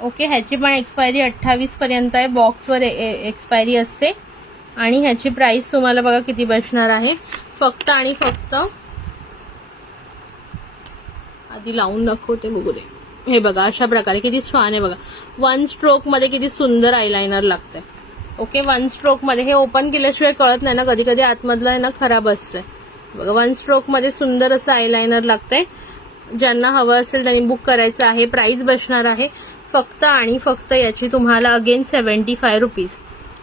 ओके, ह्याची पण एक्सपायरी 28 पर्यंत आहे. बॉक्सवर एक्सपायरी असते. आणि ह्याची प्राइस तुम्हाला बघा किती बसणार आहे. फक्त आणि फक्त आधी लावून दाखवते, बघू दे. हे बघा, अशा प्रकारे किती छान आहे बघा. 1 स्ट्रोक मध्ये किती सुंदर आयलायनर लागतंय. ओके, 1 स्ट्रोक मध्ये. हे ओपन केल्याशिवाय कळत नाही ना, कधी कधी आतमधलं आहे ना खराब असतंय. बघा, 1 स्ट्रोक मध्ये सुंदर असं आयलायनर लागतंय. ज्यांना हवं असेल त्यांनी बुक करायचं आहे. प्राइस बसणार आहे फक्त आणि फक्त याची तुम्हाला अगेन 75 रुपीज.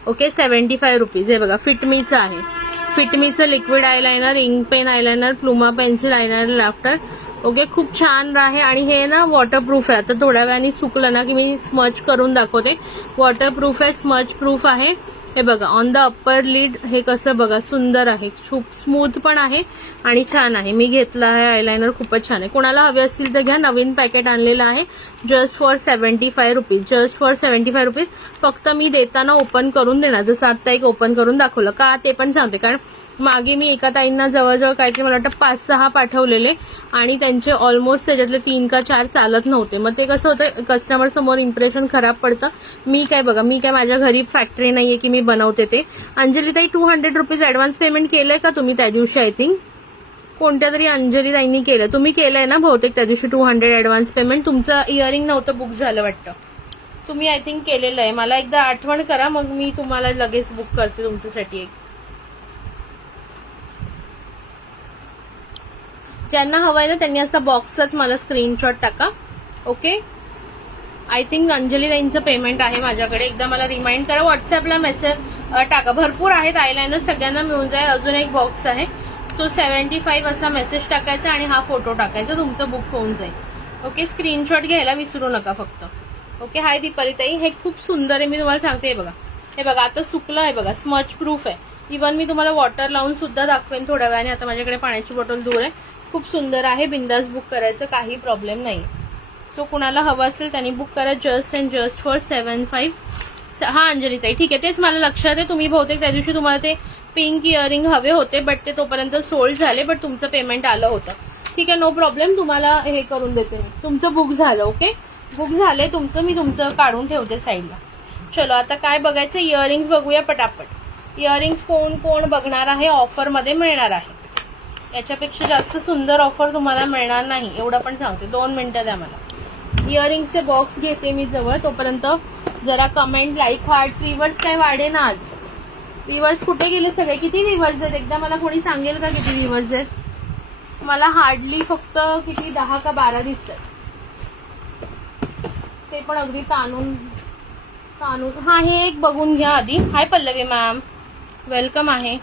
Okay, 75 rupees. हे बघा, फिटमीचं आहे. फिटमीचं liquid eyeliner, ink pen eyeliner, प्लुमा पेन्सिल आयलायनर लाफ्टर. ओके, खूप छान आहे. आणि हे ना वॉटरप्रूफ आहे. आता थोड्या वेळाने सुकलं ना की मी स्मच करून दाखवते. वॉटरप्रूफ आहे, स्मच प्रूफ आहे. हे बघा, ऑन द अप्पर लिड हे कसं बघा सुंदर आहे. खूप स्मूथ पण आहे आणि छान आहे. मी घेतला आहे आयलायनर, खूपच छान आहे. कोणाला हवे असतील तर घ्या. नवीन पॅकेट आणलेलं आहे just for 75 rupees. Just for 75 rupees. फक्त मी देताना ओपन करून देणार, जसं आता एक ओपन करून दाखवलं का ते पण सांगते. कारण मागे मी एका ताईंना जवळजवळ काहीतरी मला वाटतं 5-6 पाठवलेले आणि त्यांचे ऑलमोस्ट त्याच्यातले 3 का 4 चालत नव्हते. मग ते कसं होतं, कस्टमर समोर इम्प्रेशन खराब पडतं. मी काय बघा, मी काय माझ्या घरी फॅक्टरी नाहीये की मी बनवते ते. अंजली ताई 200 रुपीज ऍडव्हान्स पेमेंट केलंय का तुम्ही त्या दिवशी? आय थिंक कोणत्या तरी अंजली ताईंनी केलं. तुम्ही केलंय ना बहुतेक त्या दिवशी 200 ऍडव्हान्स पेमेंट. तुमचं इयरिंग नव्हतं बुक झालं वाटतं, तुम्ही आय थिंक केलेलं आहे. मला एकदा आठवण करा, मग मी तुम्हाला लगेच बुक करते तुमच्यासाठी एक. ज्यांना हवाय ना त्यांनी असा बॉक्सचाच मला स्क्रीनशॉट टाका. ओके, आय थिंक अंजली ताईंचं पेमेंट आहे माझ्याकडे. एकदा मला रिमाइंड करा, व्हॉट्सअपला मेसेज टाका. भरपूर आहेत आयलायनर, सगळ्यांना मिळून जाईल. अजून एक बॉक्स आहे. सो 75 असा मेसेज टाकायचा आणि हा फोटो टाकायचा, तुमचं बुक होऊन जाईल. ओके, स्क्रीनशॉट घ्यायला विसरू नका फक्त. ओके, हाय दीपाली ताई, हे खूप सुंदर आहे. मी तुम्हाला सांगते, हे बघा, हे बघा आता सुकलं आहे बघा. स्मच प्रूफ आहे. इव्हन मी तुम्हाला वॉटर लावून सुद्धा दाखवेन थोड्या वेळाने. आता माझ्याकडे पाण्याची बॉटल दूर आहे. खूप सुंदर आहे. बिंदास बुक करायचं, काही प्रॉब्लेम नाही. सो कुणाला हवं असेल त्यांनी बुक करा. Just and just for 75. हा अंजली ताई, ठीक आहे. तेच मला लक्षात आहे. तुम्ही बहुतेक त्या दिवशी तुम्हाला ते पिंक इयरिंग हवे होते, बट ते तोपर्यंत सोल्ड झाले. बट तुमचं पेमेंट आलं होतं. ठीक आहे, नो प्रॉब्लेम. तुम्हाला हे करून देते, तुमचं बुक झालं. ओके, बुक झाले तुमचं, मी तुमचं काढून ठेवते साईडला. चलो आता काय बघायचं, इयरिंग्स बघूया पटापट. इयरिंग्स कोण कोण बघणार आहे, ऑफर मध्ये मिळणार आहे. याच्यापेक्षा जास्त सुंदर ऑफर तुम्हाला मिळणार नाही, एवढं पण सांगते. 2 मिनिटं द्या मला. इयरिंग्सचे बॉक्स घेते मी जवळ, तोपर्यंत जरा कमेंट, लाईक, हार्ट. व्ह्यूअर्स काय वाढे ना आज. व्ह्यूअर्स कुठे गेले सगळे, किती व्ह्यूअर्स आहेत एकदा मला कोणी सांगेल का किती व्ह्यूअर्स आहेत? मला हार्डली फक्त किती 10 का 12 दिसतात, ते पण अगदी ताणून. हा हे एक बघून घ्या आधी. हाय पल्लवी मॅम, वेलकम आहे.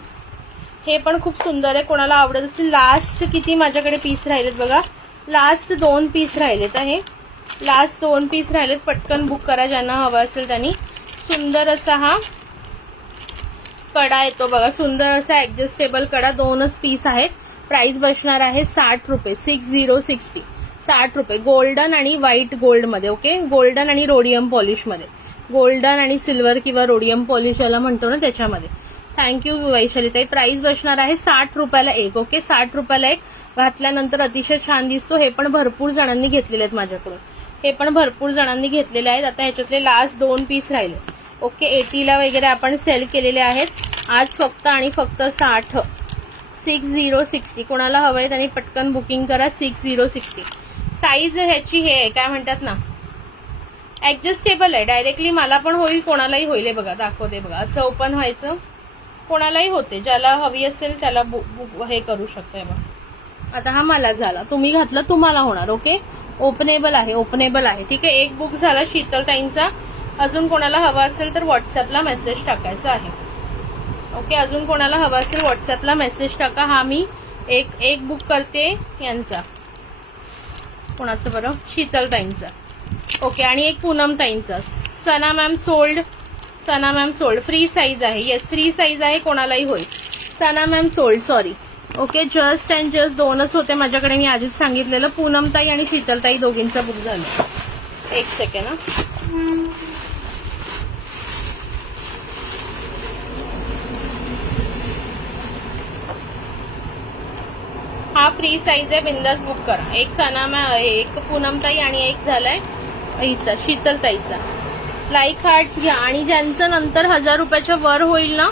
हे पण खूप सुंदर आहे, कोणाला आवडत असेल. लास्ट किती माझ्याकडे पीस राहिलेत बघा, लास्ट 2 पीस राहिलेत. आहे लास्ट 2 पीस राहिलेत, पटकन बुक करा ज्यांना हवा असेल त्यांनी. सुंदर असा हा कडा येतो बघा, सुंदर असा ऍडजस्टेबल कडा. 2च पीस आहेत. प्राइस बसणार आहे 60 रुपये. 60 60 रुपये. गोल्डन आणि व्हाईट गोल्ड मध्ये. ओके, गोल्डन आणि रोडियम पॉलिश मध्ये, गोल्डन आणि सिल्वर किंवा रोडियम पॉलिश याला म्हणतो ना त्याच्यामध्ये. थँक्यू वैशालीताई. प्राइस बसणार आहे 60 रुपयाला एक. ओके, 60 रुपयाला एक. घातल्यानंतर अतिशय छान दिसतो. हे पण भरपूर जणांनी घेतलेले आहेत माझ्याकडून, हे पण भरपूर जणांनी घेतलेले आहेत. आता ह्याच्यातले लास्ट 2 पीस राहिले. ओके, 80ला वगैरे आपण सेल केलेले आहेत. आज फक्त आणि फक्त 60. कोणाला हवंय त्यांनी पटकन बुकिंग करा. 60. साईज ह्याची हे आहे, काय म्हणतात ना, ऍडजस्टेबल आहे. डायरेक्टली मला पण होईल, कोणालाही होईल. हे बघा दाखवते बघा, असं ओपन व्हायचं, कोणालाही होते. ज्याला हवी असेल त्याला हे करू शकते बघा. आता हा मला झाला, तुम्ही घातला तुम्हाला होणार. ओके, ओपनेबल आहे, ओपनेबल आहे. ठीक आहे, एक बुक झाला शीतलताईंचा. अजून कोणाला हवा असेल तर व्हॉट्सअपला मेसेज टाकायचा आहे. ओके, अजून कोणाला हवा असेल व्हॉट्सअपला मेसेज टाका. हा मी एक बुक करते यांचा, कोणाचं बरं, शीतलताईंचा. ओके, आणि एक पूनमताईंचा. Sana ma'am sold, Sana ma'am sold. Free size आहे, येस फ्री साईज आहे, कोणालाही होईल. Sana ma'am sold, sorry. Okay, just and just 2च होते माझ्याकडे, मी आधीच सांगितलेलं. पूनमताई आणि शीतलताई दोघींचा बुक झाला. एक सेकंड हा. हा फ्री साईज आहे, बिंदास बुक करा. एक सना मॅम, एक पूनमताई आणि एक झालाय हिचा शीतलताईचा. लाईक हार्ट्स घ्या. आणि ज्यांचं नंतर 1000 रुपयाच्या वर होईल ना,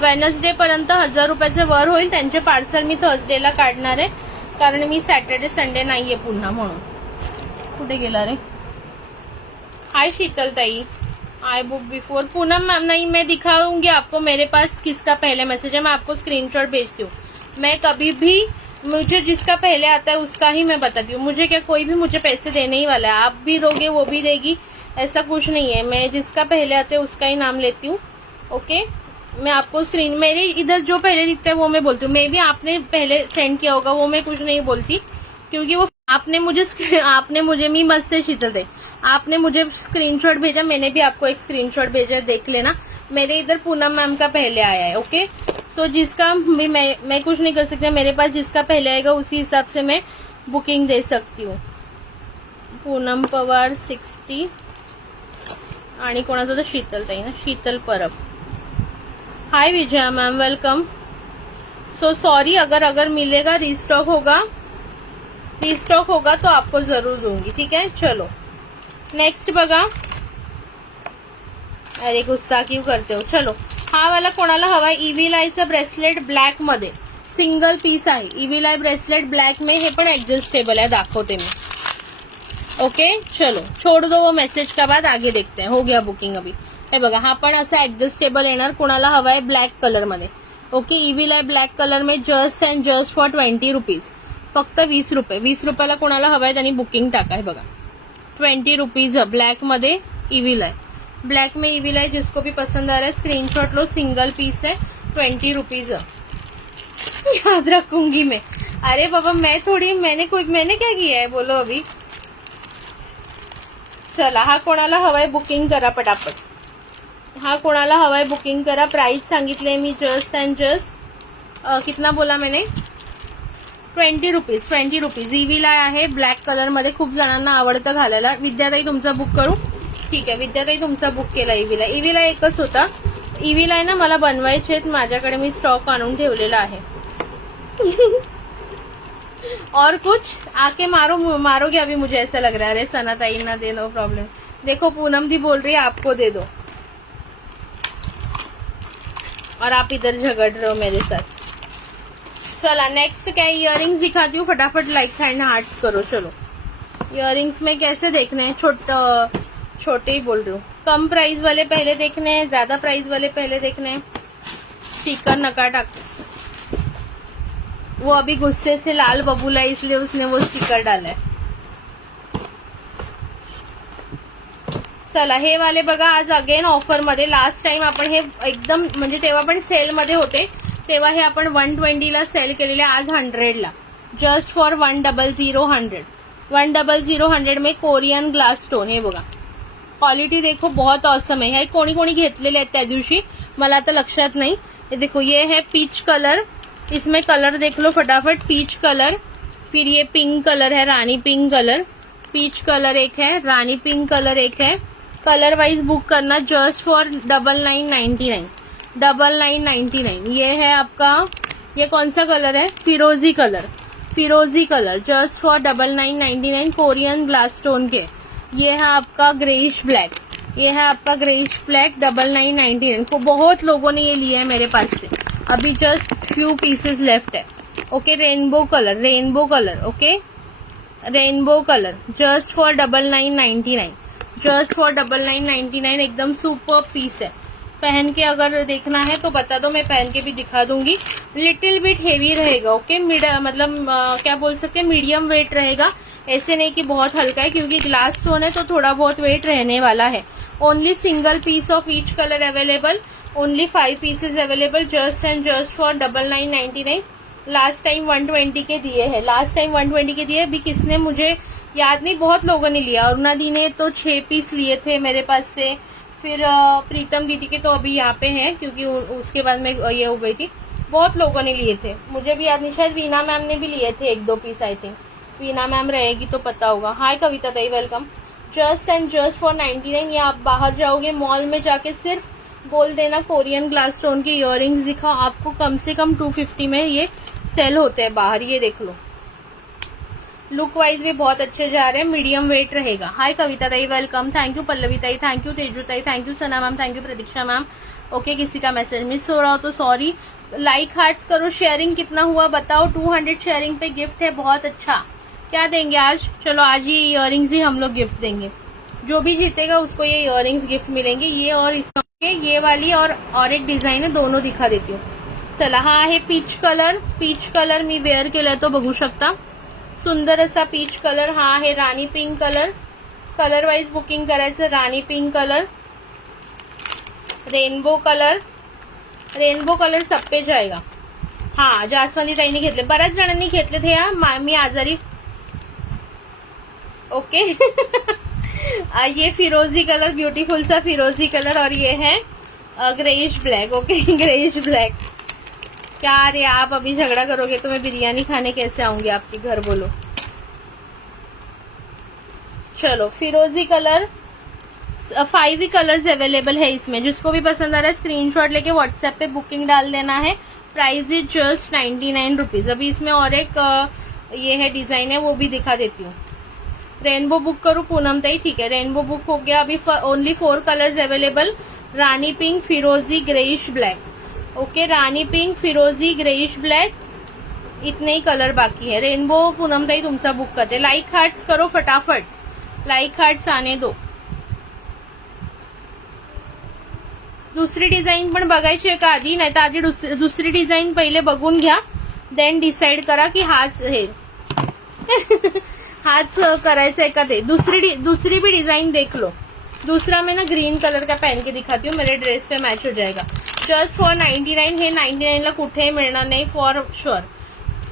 वेनसडे पर्यंत 1000 रुपयाच्या वर होईल, त्यांचे पार्सल मी थर्सडेला काढणार आहे, कारण मी सॅटर्डे संडे नाहीये पुन्हा म्हणून. कुठे गेला रे? हाय शीतलताई, I book before. Poonam ma'am नहीं, मैं दिखाऊंगी आपको मेरे पास किसका पहले मैसेज है, मैं आपको स्क्रीनशॉट भेजती हूँ. मैं कभी भी, मुझे जिसका पहले आता है उसका ही मैं बताती हूँ. मुझे क्या, कोई भी मुझे पैसे देने ही वाला है. आप भी दोगे वो भी देगी, ऐसा कुछ नहीं है. मैं जिसका पहले आता है उसका ही नाम लेती हूँ. ओके, मैं आपको स्क्रीन, मेरे इधर जो पहले दिखता है वो मैं बोलती हूँ. मे भी आपने पहले सेंड किया होगा, वो मैं कुछ नहीं बोलती, क्योंकि वो आपने मुझे मी मस्त है शीतल, आपने मुझे स्क्रीनशॉट भेजा, मैंने भी आपको एक स्क्रीनशॉट भेजा, देख लेना. मेरे इधर पूनम मैम का पहले आया है. ओके, सो जिसका भी मैं कुछ नहीं कर सकती, मेरे पास जिसका पहले आएगा उसी हिसाब से मैं बुकिंग दे सकती हूँ. पूनम पवार 60 आणि कोणाचं तर शीतलताई ना, Sheetal Parab. Hi Vijaya ma'am, welcome. So sorry, अगर मिलेगा, रीस्टॉक होगा तो आपको जरूर दूंगी. ठीक है, चलो नेक्स्ट बघा. अरे गुस्सा क्यों करते हो. चलो, हा वाला कोणाला हवाय, इव्हीलायचा ब्रेसलेट ब्लॅक मध्ये, सिंगल पीस आहे. इव्हीलाय ब्रेसलेट ब्लॅक में, हे पण ऍडजस्टेबल आहे, दाखवते मी. ओके, चलो छोड़ दो वो मैसेज का, बाद आगे देखते हैं. हो गया बुकिंग अभी. हे बघा, हा पण असा ऍडजस्टेबल येणार. कोणाला हवाय ब्लॅक कलर मध्ये. ओके, इव्हीलाय ब्लॅक कलर में, just and just for 20 rupees. फक्त 20 रुपये. 20 रुपयाला कोणाला हवाय त्यांनी बुकिंग टाका. हे बघा, 20 रुपीज ब्लैक मध्ये इविलाय. ब्लैक में इविलाय, जिसको भी पसंद आ रहा है स्क्रीनशॉट लो. सिंगल पीस है, 20 रुपीज. याद रखूंगी मैं. अरे बाबा, मैंने क्या किया है, बोलो अभी. चला, हा कोणाला हवाय बुकिंग करा पटापट. हा कोणाला हवाय बुकिंग करा. प्राइस सांगितले मी, जस्ट अँड जस्ट कितना बोला मैंने, 20 रुपीज. 20 रुपीज. इव्हीलाय आहे ब्लॅक कलर मध्ये, खूप जणांना आवडतं घालायला. विद्याताई तुमचा बुक करू. ठीक आहे, विद्याताई तुमचा बुक केला. इव्हीलाय एकच होता. इव्हीलाय ना मला बनवायचे आहेत, माझ्याकडे मी स्टॉक आणून ठेवलेला आहे. और कुछ आके मारोगे अभी, मुझे ऐसा लग रहा है। अरे सना ताई ना दे, नो प्रॉब्लम। देखो पूनम दी बोल रही है आपको दे दो, और आप इधर झगड़ रहे हो मेरे साथ। चला नेक्स्ट क्या इयररिंग्स दिखाती हूँ, फटाफट लाइक एंड हार्ट्स करो। चलो इयररिंग्स में कैसे देखने हैं, छोटे ही बोल रही हूँ। कम प्राइस वाले पहले देखने हैं, ज्यादा प्राइस वाले पहले देखने हैं। स्टिकर नकाटा, वो अभी गुस्से से लाल बबूला है इसलिए उसने वो स्टिकर डाला है। चला हे वाले बघा आज अगेन ऑफर मध्ये। लास्ट टाइम आपण हे एकदम म्हणजे तेव्हा पण सेल मध्ये होते, तेव्हा हे आपण 120 ला सेल केलेले, आज 100 ला, जस्ट फॉर 100 100 में कोरियन ग्लास स्टोन। हे बघा क्वालिटी देखो बहुत ऑसम है। हे कोणी कोणी घेतलेले आहेत त्या दिवशी, मला आता लक्षात नाही। ये देखो ये है पीच कलर, इसमें कलर देख लो फटाफट, पीच कलर, फिर ये पिंक कलर है, रानी पिंक कलर, पीच कलर एक है, रानी पिंक कलर एक है। कलर वाइज बुक करना जस्ट फॉर 9999 9999। ये है आपका, ये कौन सा कलर है, फिरोजी कलर, फिरोजी colour, just for 9999 Korean glass stone के। ये है आपका ग्रेइश ब्लैक, ये है आपका ग्रेइश ब्लैक 9999 को। बहुत लोगों ने ये लिया है मेरे पास से, अभी जस्ट फ्यू पीसेस लेफ्ट है। Okay rainbow colour, rainbow colour, okay rainbow colour, just for 9999, just for 9999। एकदम सुपर पीस है, पहन के अगर देखना है तो बता दो, मैं पहन के भी दिखा दूंगी। लिटिल बिट हेवी रहेगा, ओके मतलब क्या बोल सकते हैं, मीडियम वेट रहेगा, ऐसे नहीं कि बहुत हल्का है, क्योंकि ग्लास स्टोन है तो थोड़ा बहुत वेट रहने वाला है। Only single piece of each colour available, only 5 pieces available, just and just for 9999। Last time 120 के दिए हैं, लास्ट टाइम 120 के दिए। अभी किसने मुझे याद नहीं, बहुत लोगों ने लिया। अरुणा दी ने तो 6 पीस लिए थे मेरे पास से, फिर प्रीतम दीदी के तो अभी यहाँ पे हैं क्योंकि उसके बाद में ये हो गई थी। बहुत लोगों ने लिए थे, मुझे भी याद नहीं, शायद वीना मैम ने भी लिए थे 1-2 piece, I think Veena ma'am रहेगी तो पता होगा। हाय कविता ताई, welcome. Just and just for 99। ये आप बाहर जाओगे मॉल में जाके सिर्फ बोल देना कोरियन ग्लास स्टोन के इयररिंग्स दिखाओ, आपको कम से कम 250 में ये सेल होते हैं बाहर। ये देख लो, लुक वाइज भी बहुत अच्छे जा रहे हैं, मीडियम वेट रहेगा। हाय कविता ताई, वेलकम। थैंक यू पल्लवी ताई, थैंक यू तेजू ताई, thank you Sana ma'am, thank you Pratiksha ma'am. Okay किसी का मैसेज मिस हो रहा हो तो सॉरी। लाइक हार्ट्स करो, शेयरिंग कितना हुआ बताओ। 200 शेयरिंग पे गिफ्ट है, बहुत अच्छा। क्या देंगे आज, चलो आज ये इयररिंग्स ही हम लोग गिफ्ट देंगे, जो भी जीतेगा उसको ये इयररिंग्स गिफ्ट मिलेंगे। ये और इसके ये वाली और एक डिझाईन है, दोनों दिखा देती हूँ। चला हा आहे पीच कलर, पीच कलर मी वेअर केलाय तो बघू शकता, सुंदर असा पीच कलर। हा आहे राणी pink colour, colour wise booking करायचं, राणी pink colour, rainbow colour, rainbow colour सब पे जाएगा। हा जास्वंदी ताईने घेतले, बऱ्याच जणांनी घेतले थे या, मी आजारी। ओके ये फिरोजी कलर, ब्यूटीफुल सा फिरोजी कलर, और ये है greyish black. Okay greyish black. क्या रे आप अभी झगड़ा करोगे तो मैं बिरयानी खाने कैसे आऊंगी आपके घर, बोलो। चलो फिरोजी कलर, 5 ही कलर्स अवेलेबल है इसमें, जिसको भी पसंद आ रहा है स्क्रीनशॉट लेके व्हाट्सएप पे बुकिंग डाल देना है। Price is just 99 rupees. अभी इसमें और एक ये है डिजाइन है, वो भी दिखा देती हूँ। रेनबो बुक करूँ पूनम ताई, ठीक है रेनबो बुक हो गया। अभी ओनली 4 कलर्स अवेलेबल, रानी पिंक, फिरोजी, ग्रेइश ब्लैक। ओके रानी पिंक, फिरोजी, ग्रेइश ब्लैक, इतने ही कलर बाकी है। रेनबो पूनम ताई तुमचा बुक करते। लाइक हार्ट्स करो फटाफट, लाइक हार्ट्स आने दो। दुसरी डिझाईन पण बघायची आहे का आधी, नाही तर आधी दुसरी डिझाईन पहिले बघून घ्या, देन डिसाइड करा की हाच हे हाच करायचा है का ते। दूसरी भी डिजाइन देख लो। दूसरा मैं ना ग्रीन कलर का पहन के दिखाती हूँ, मेरे ड्रेस पे मैच हो जाएगा। जस्ट फॉर 99 हे 99 ला कुठेही मिळणार नाही फॉर शुअर।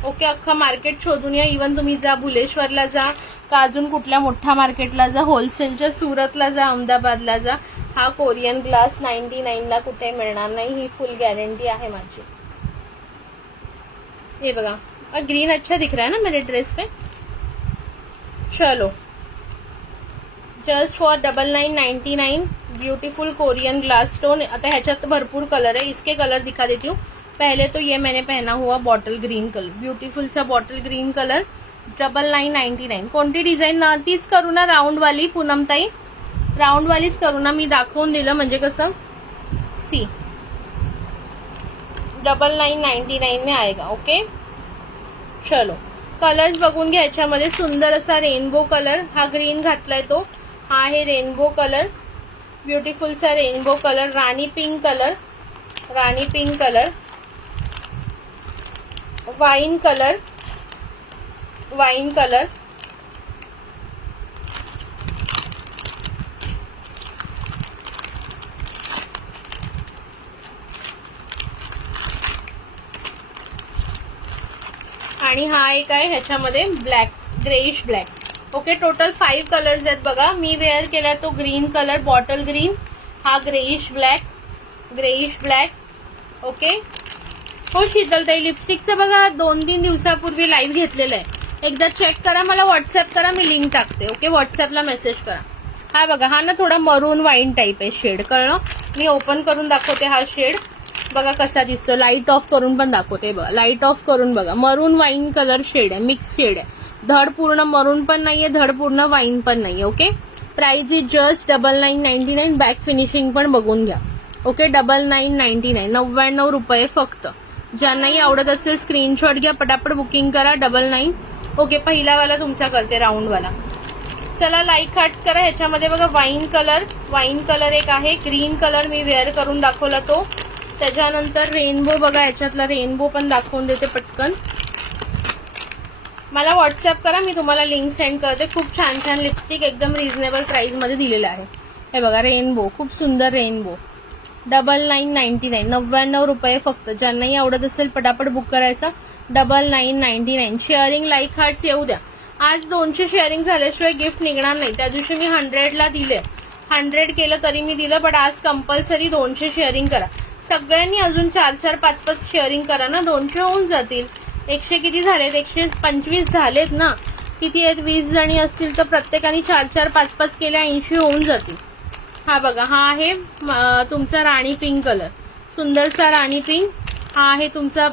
ओके अख्खा मार्केट शोधून या, इवन तुम्ही जा भुलेश्वरला जा का अजून कुठल्या मोठ्या मार्केटला जा, होलसेलच्या सुरतला जा, अहमदाबादला जा, हा कोरियन ग्लास 99 ला कुठे मिळणार नाही, ही फुल गॅरंटी आहे माझी। ये बघा ग्रीन अच्छा दिख रहा है ना मेरे ड्रेस पे। चलो just for 9999 beautiful Korean glass stone. आता ह्याच्यात भरपूर कलर है, इसके कलर दिखा देती हूँ। पहले तो ये मैंने पहना हुआ बॉटल ग्रीन कलर, ब्यूटीफुल सा बॉटल ग्रीन कलर, 9999. कोणती डिझाईन तीच करू ना राऊंडवाली पूनमताई, राऊंडवालीच करू ना, मी दाखवून दिलं म्हणजे कसं सी 9999 में आएगा. ओके चलो कलर्स बघून घ्या. याच्यामध्ये सुंदर असा रेनबो कलर, हा ग्रीन घातलाय तो, हा आहे रेनबो कलर, ब्युटिफुल सा रेनबो कलर, राणी पिंक कलर, राणी pink colour, wine colour, wine colour, आणि हा एक आहे ह्याच्यामध्ये black, greyish black. Okay total 5 colours आहेत बघा. मी वेअर केला तो ग्रीन कलर, बॉटल ग्रीन, हा greyish black, greyish black. Okay हो शीतलताई, लिपस्टिकचं बघा 2-3 दिवसापूर्वी लाईव्ह घेतलेलं आहे, एकदा चेक करा, मला व्हॉट्सअप करा, मी लिंक टाकते. ओके व्हॉट्सअपला मेसेज करा. हा बघा, हा ना थोडा मरून वाईन टाईप आहे शेड, कळलं. मी ओपन करून दाखवते हा शेड, बघा कसा दिसतो. लाईट ऑफ करून पण दाखवते बघा, लाईट ऑफ करून बघा. मरून वाईन कलर शेड आहे, मिक्स शेड आहे. धड पूर्ण मरून पण नाहीये, धड पूर्ण वाईन पण नाहीये. Okay price is just 9999. Back finishing पण बघून घ्या. ओके 9999, 99 रुपये फक्त. ज्यांनाही आवडत असेल स्क्रीनशॉट घ्या, पटापट बुकिंग करा. 99. ओके पहिला वाला तुमचा करते, राऊंड वाला. चला लाईक हार्ट्स करा. ह्याच्यामध्ये बघा वाईन कलर, वाईन कलर एक आहे, ग्रीन कलर मी वेअर करून दाखवला तो. त्याच्यानंतर रेनबो बघा, याच्यातला रेनबो पण दाखवून देते पटकन. मला व्हॉट्सअप करा, मी तुम्हाला लिंक सेंड करते. खूप छान छान लिपस्टिक एकदम रिझनेबल प्राइस मध्ये दिलेलं आहे. हे बघा रेनबो, खूप सुंदर रेनबो. 9999, 99 रुपये फक्त. ज्यांनाही आवडत असेल पटापट बुक करायचा. 9999. शेअरिंग लाईक हार्ट्स येऊ द्या. आज 200 शेअरिंग झाल्याशिवाय गिफ्ट निघणार नाही. त्या दिवशी मी 100ला दिले, 100 केलं तरी मी दिलं, पण आज कंपल्सरी 200 शेअरिंग करा. सगळ्यांनी अजून 4-4, 5-5 शेअरिंग करा ना, 200 होऊन जातील. 100 किती झालेत, 125 झालेत ना. किती आहेत, 20 जणी असतील तर प्रत्येकाने 4-4, 5-5 केल्या 80 होऊन जातील. हा बघा, हा आहे तुमचा राणी पिंक कलर, सुंदरसा राणी पिंक. हा आहे तुमचा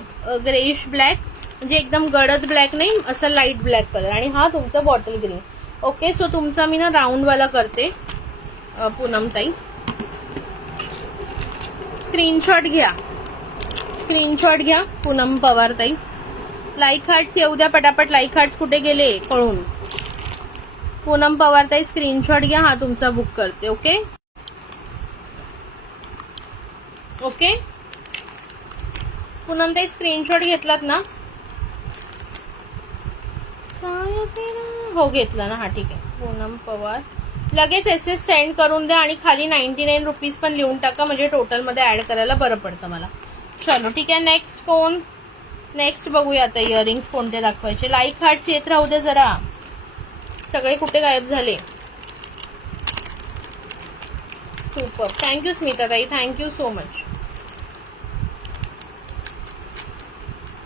ग्रेइश ब्लॅक, म्हणजे एकदम गडद ब्लॅक नाही, असं लाईट ब्लॅक कलर. आणि हा तुमचा बॉटल ग्रीन. ओके सो तुमचा मी ना राऊंडवाला करते पूनमताई. स्क्रीनशॉट घ्या, स्क्रीनशॉट घ्या पूनम पवार ताई. लाईक हार्ट्स येऊ द्या पटापट. लाईक हार्ट्स कुठे गेले पळून. पूनम पवार ताई स्क्रीनशॉट घ्या. हा तुमचा बुक करते. ओके ओके पूनम ताई स्क्रीनशॉट घेतलात ना, हो घेतला ना, हा ठीक आहे. पूनम पवार लगेच एसएस सेंड करून द्या आणि खाली 99 रुपीज पण लिहून टाका, म्हणजे टोटल मध्ये ऍड करायला बरं पडतं मला. चलो ठीक आहे. नेक्स्ट कोण, नेक्स्ट बघूया आता इयरिंग्स कोणते दाखवायचे. लाईक हार्ट्स येत राहू दे जरा, सगळे कुठे गायब झाले. सुपर, थँक्यू स्मिताताई, थँक्यू सो मच.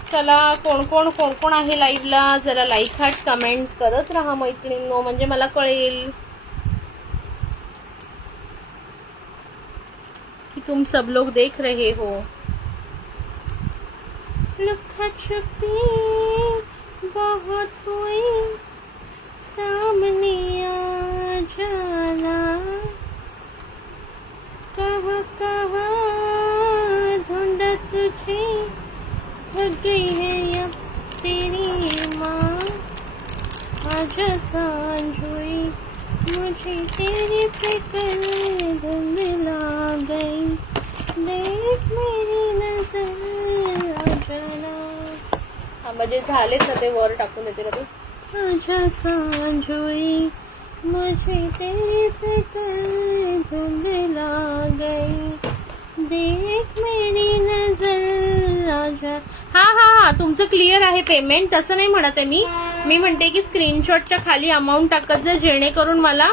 चला कोण कोण कोण कोण आहे लाईव्हला, जरा लाईक हार्ट कमेंट्स करत राहा मैत्रिणींनो, म्हणजे मला कळेल कि तुम सब लोग देख रहे हो. लुका छुपी बहुत हुई, सामने आ जाना, कहाँ कहाँ ढूंढा तुझे, थक गई है अब तेरी माँ, आजा सांझ हुई, मुझे तेरी फिक्र धुंधला गई, देख मेरी नजर आ जाना. हा म्हणजे झालेच ना ते, वर टाकून देते का तू. आजा सांझ हुई, मुझे तेरी फिक्र धुंधला गई, देख मेरी नजर आ जा. हा हा हा तुमचं क्लिअर आहे पेमेंट, तसं नाही म्हणत आहे मी म्हणते की स्क्रीनशॉटच्या खाली अमाऊंट टाकत जा, जेणेकरून मला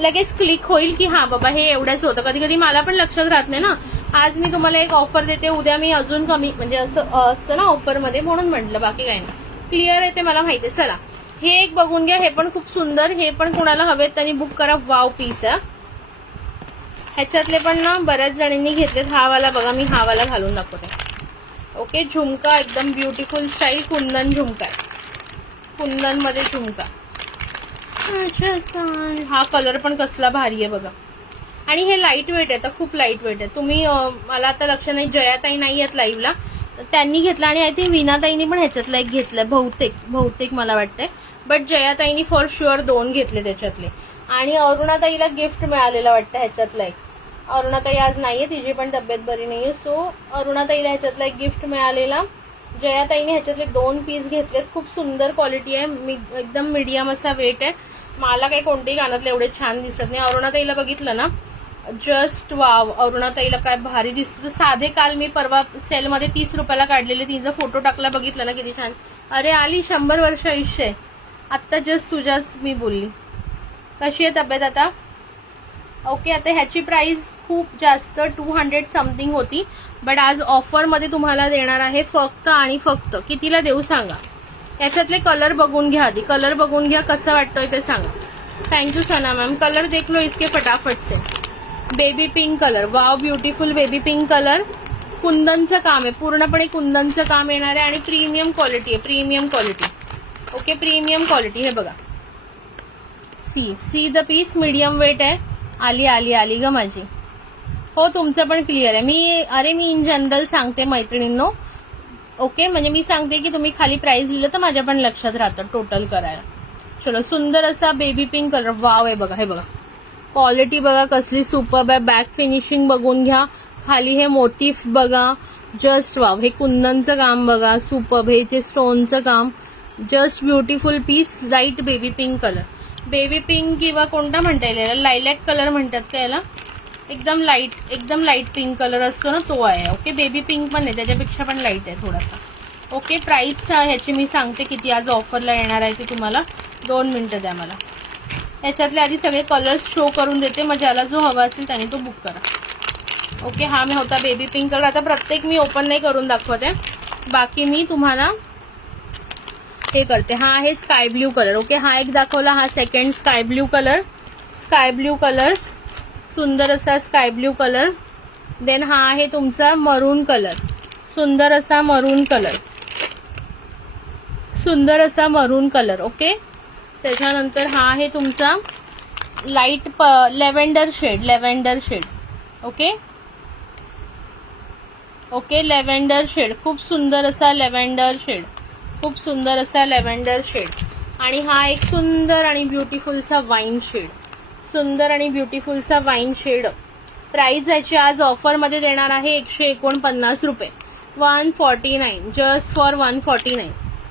लगेच क्लिक होईल की हा बाबा हे एवढंच होतं. कधी कधी मला पण लक्षात राहत नाही ना. आज मी तुम्हाला एक ऑफर देते, उद्या मी अजून कमी, म्हणजे असं असतं ना ऑफर मध्ये, म्हणून म्हटलं, बाकी काही नाही. क्लिअर आहे ते मला माहिती आहे. चला हे एक बघून घ्या, हे पण खूप सुंदर, हे पण कुणाला हवेत त्यांनी बुक करा. वाव पीस आहे. ह्याच्यातले पण ना बऱ्याच जणांनी घेतलेत. हा वाला बघा, मी हा वाला घालून दाखवते. ओके झुमका एकदम ब्युटिफुल स्टाईल कुंदन झुमका आहे. कुंदन मध्ये झुमका. हा कलर पण कसला भारी आहे बघा. आणि हे लाईट वेट आहे, तर खूप लाईट वेट आहे. तुम्ही मला आता लक्ष नाही, जयाताई नाही आहेत लाईव्हला, तर त्यांनी घेतला आणि आय थिंक विनाताईनी पण ह्याच्यातला एक घेतलाय बहुतेक मला वाटतंय. बट जयाताईनी फॉर शुअर 2 घेतले त्याच्यातले. आणि अरुणाताईला गिफ्ट मिळालेला वाटतं ह्याच्यातला एक. अरुणाताई आज नाहीये, तिची पण तब्येत बरी नाहीये, सो अरुणाताईला ह्याच्यातला एक गिफ्ट मिळालेला. जयाताईने ह्याच्यातले 2 पीस घेतलेत. खूप सुंदर क्वालिटी आहे, एकदम मीडियम असा वेट आहे. मला काही कोणतेही कानातले एवढे छान दिसत नाही. अरुणाताईला बघितलं ना, जस्ट वाव. अरुणाताईला काय भारी दिसतं. साधे काल मी परवा सेलमध्ये 30 रुपयाला काढलेले, तिचा फोटो टाकला, बघितला ना किती छान. अरे आली 100 वर्ष आयुष्य आहे. आत्ता जस्ट तुझ्याच मी बोलली. कशी आहे तब्येत आता? ओके. आता ह्याची प्राइस खूप जास्त 200 समथिंग होती, बट आज ऑफरमध्ये तुम्हाला देणार आहे फक्त आणि फक्त कितीला देऊ सांगा. याच्यातले कलर बघून घ्या, आधी कलर बघून घ्या, कसं वाटतंय ते सांगा. Thank you Sana ma'am. कलर देख लो इसके फटाफट से. Baby pink colour, wow beautiful baby pink colour. कुंदनचं काम आहे, पूर्णपणे कुंदनचं काम येणार आहे आणि प्रीमियम क्वालिटी आहे, premium quality. Okay, premium quality. हे बघा, see the piece. Medium weight आहे. आली ग माझी. हो, तुमचं पण क्लिअर आहे. मी इन जनरल सांगते मैत्रिणींनो. ओके, म्हणजे मी सांगते की तुम्ही खाली प्राइस दिलं तर माझ्या पण लक्षात राहतं टोटल करायला. चलो, सुंदर असा बेबी पिंक कलर. वाव आहे बघा. हे बघा, क्वालिटी बघा कसली सुपर्ब आहे. बॅक फिनिशिंग बघून घ्या. खाली हे मोटिफ बघा, जस्ट वाव. हे कुंदनचं काम बघा, सुपर्ब. हे इथे स्टोनचं काम, just beautiful piece. Light baby pink colour. Baby pink किंवा कोणता म्हणता येईल, लायलॅक कलर म्हणतात का याला? एकदम लाईट पिंक कलर असतो ना, तो आहे. ओके, बेबी पिंक पण आहे, त्याच्यापेक्षा पण लाईट आहे थोडासा. ओके, प्राइस ह्याची मी सांगते किती आज ऑफरला येणार आहे ते तुम्हाला. 2 मिनिटं द्या मला. याच्यातले आधी सगळे कलर्स शो करून देते, मग ज्याला जो हवा असेल त्याने तो बुक करा. ओके, हा मी होता बेबी पिंक कलर. आता प्रत्येक मी ओपन नाही करून दाखवत आहे, बाकी मी तुम्हाला हे करते. हा आहे स्काय ब्ल्यू कलर. ओके, हा एक दाखवला, हा सेकंड स्काय ब्ल्यू कलर. सुंदर असा स्काय ब्ल्यू कलर. देन हा आहे तुमचा मरून कलर. सुंदर असा मरून कलर. ओके, त्याच्यानंतर हा आहे तुमचा light lavender shade. Okay, lavender shade. खूप सुंदर असा लेव्हेंडर शेड. आणि हा एक सुंदर आणि ब्युटिफुलसा वाईन शेड. प्राइस याची आज ऑफरमध्ये देणार आहे 149 रुपये. 149, जस्ट फॉर 149.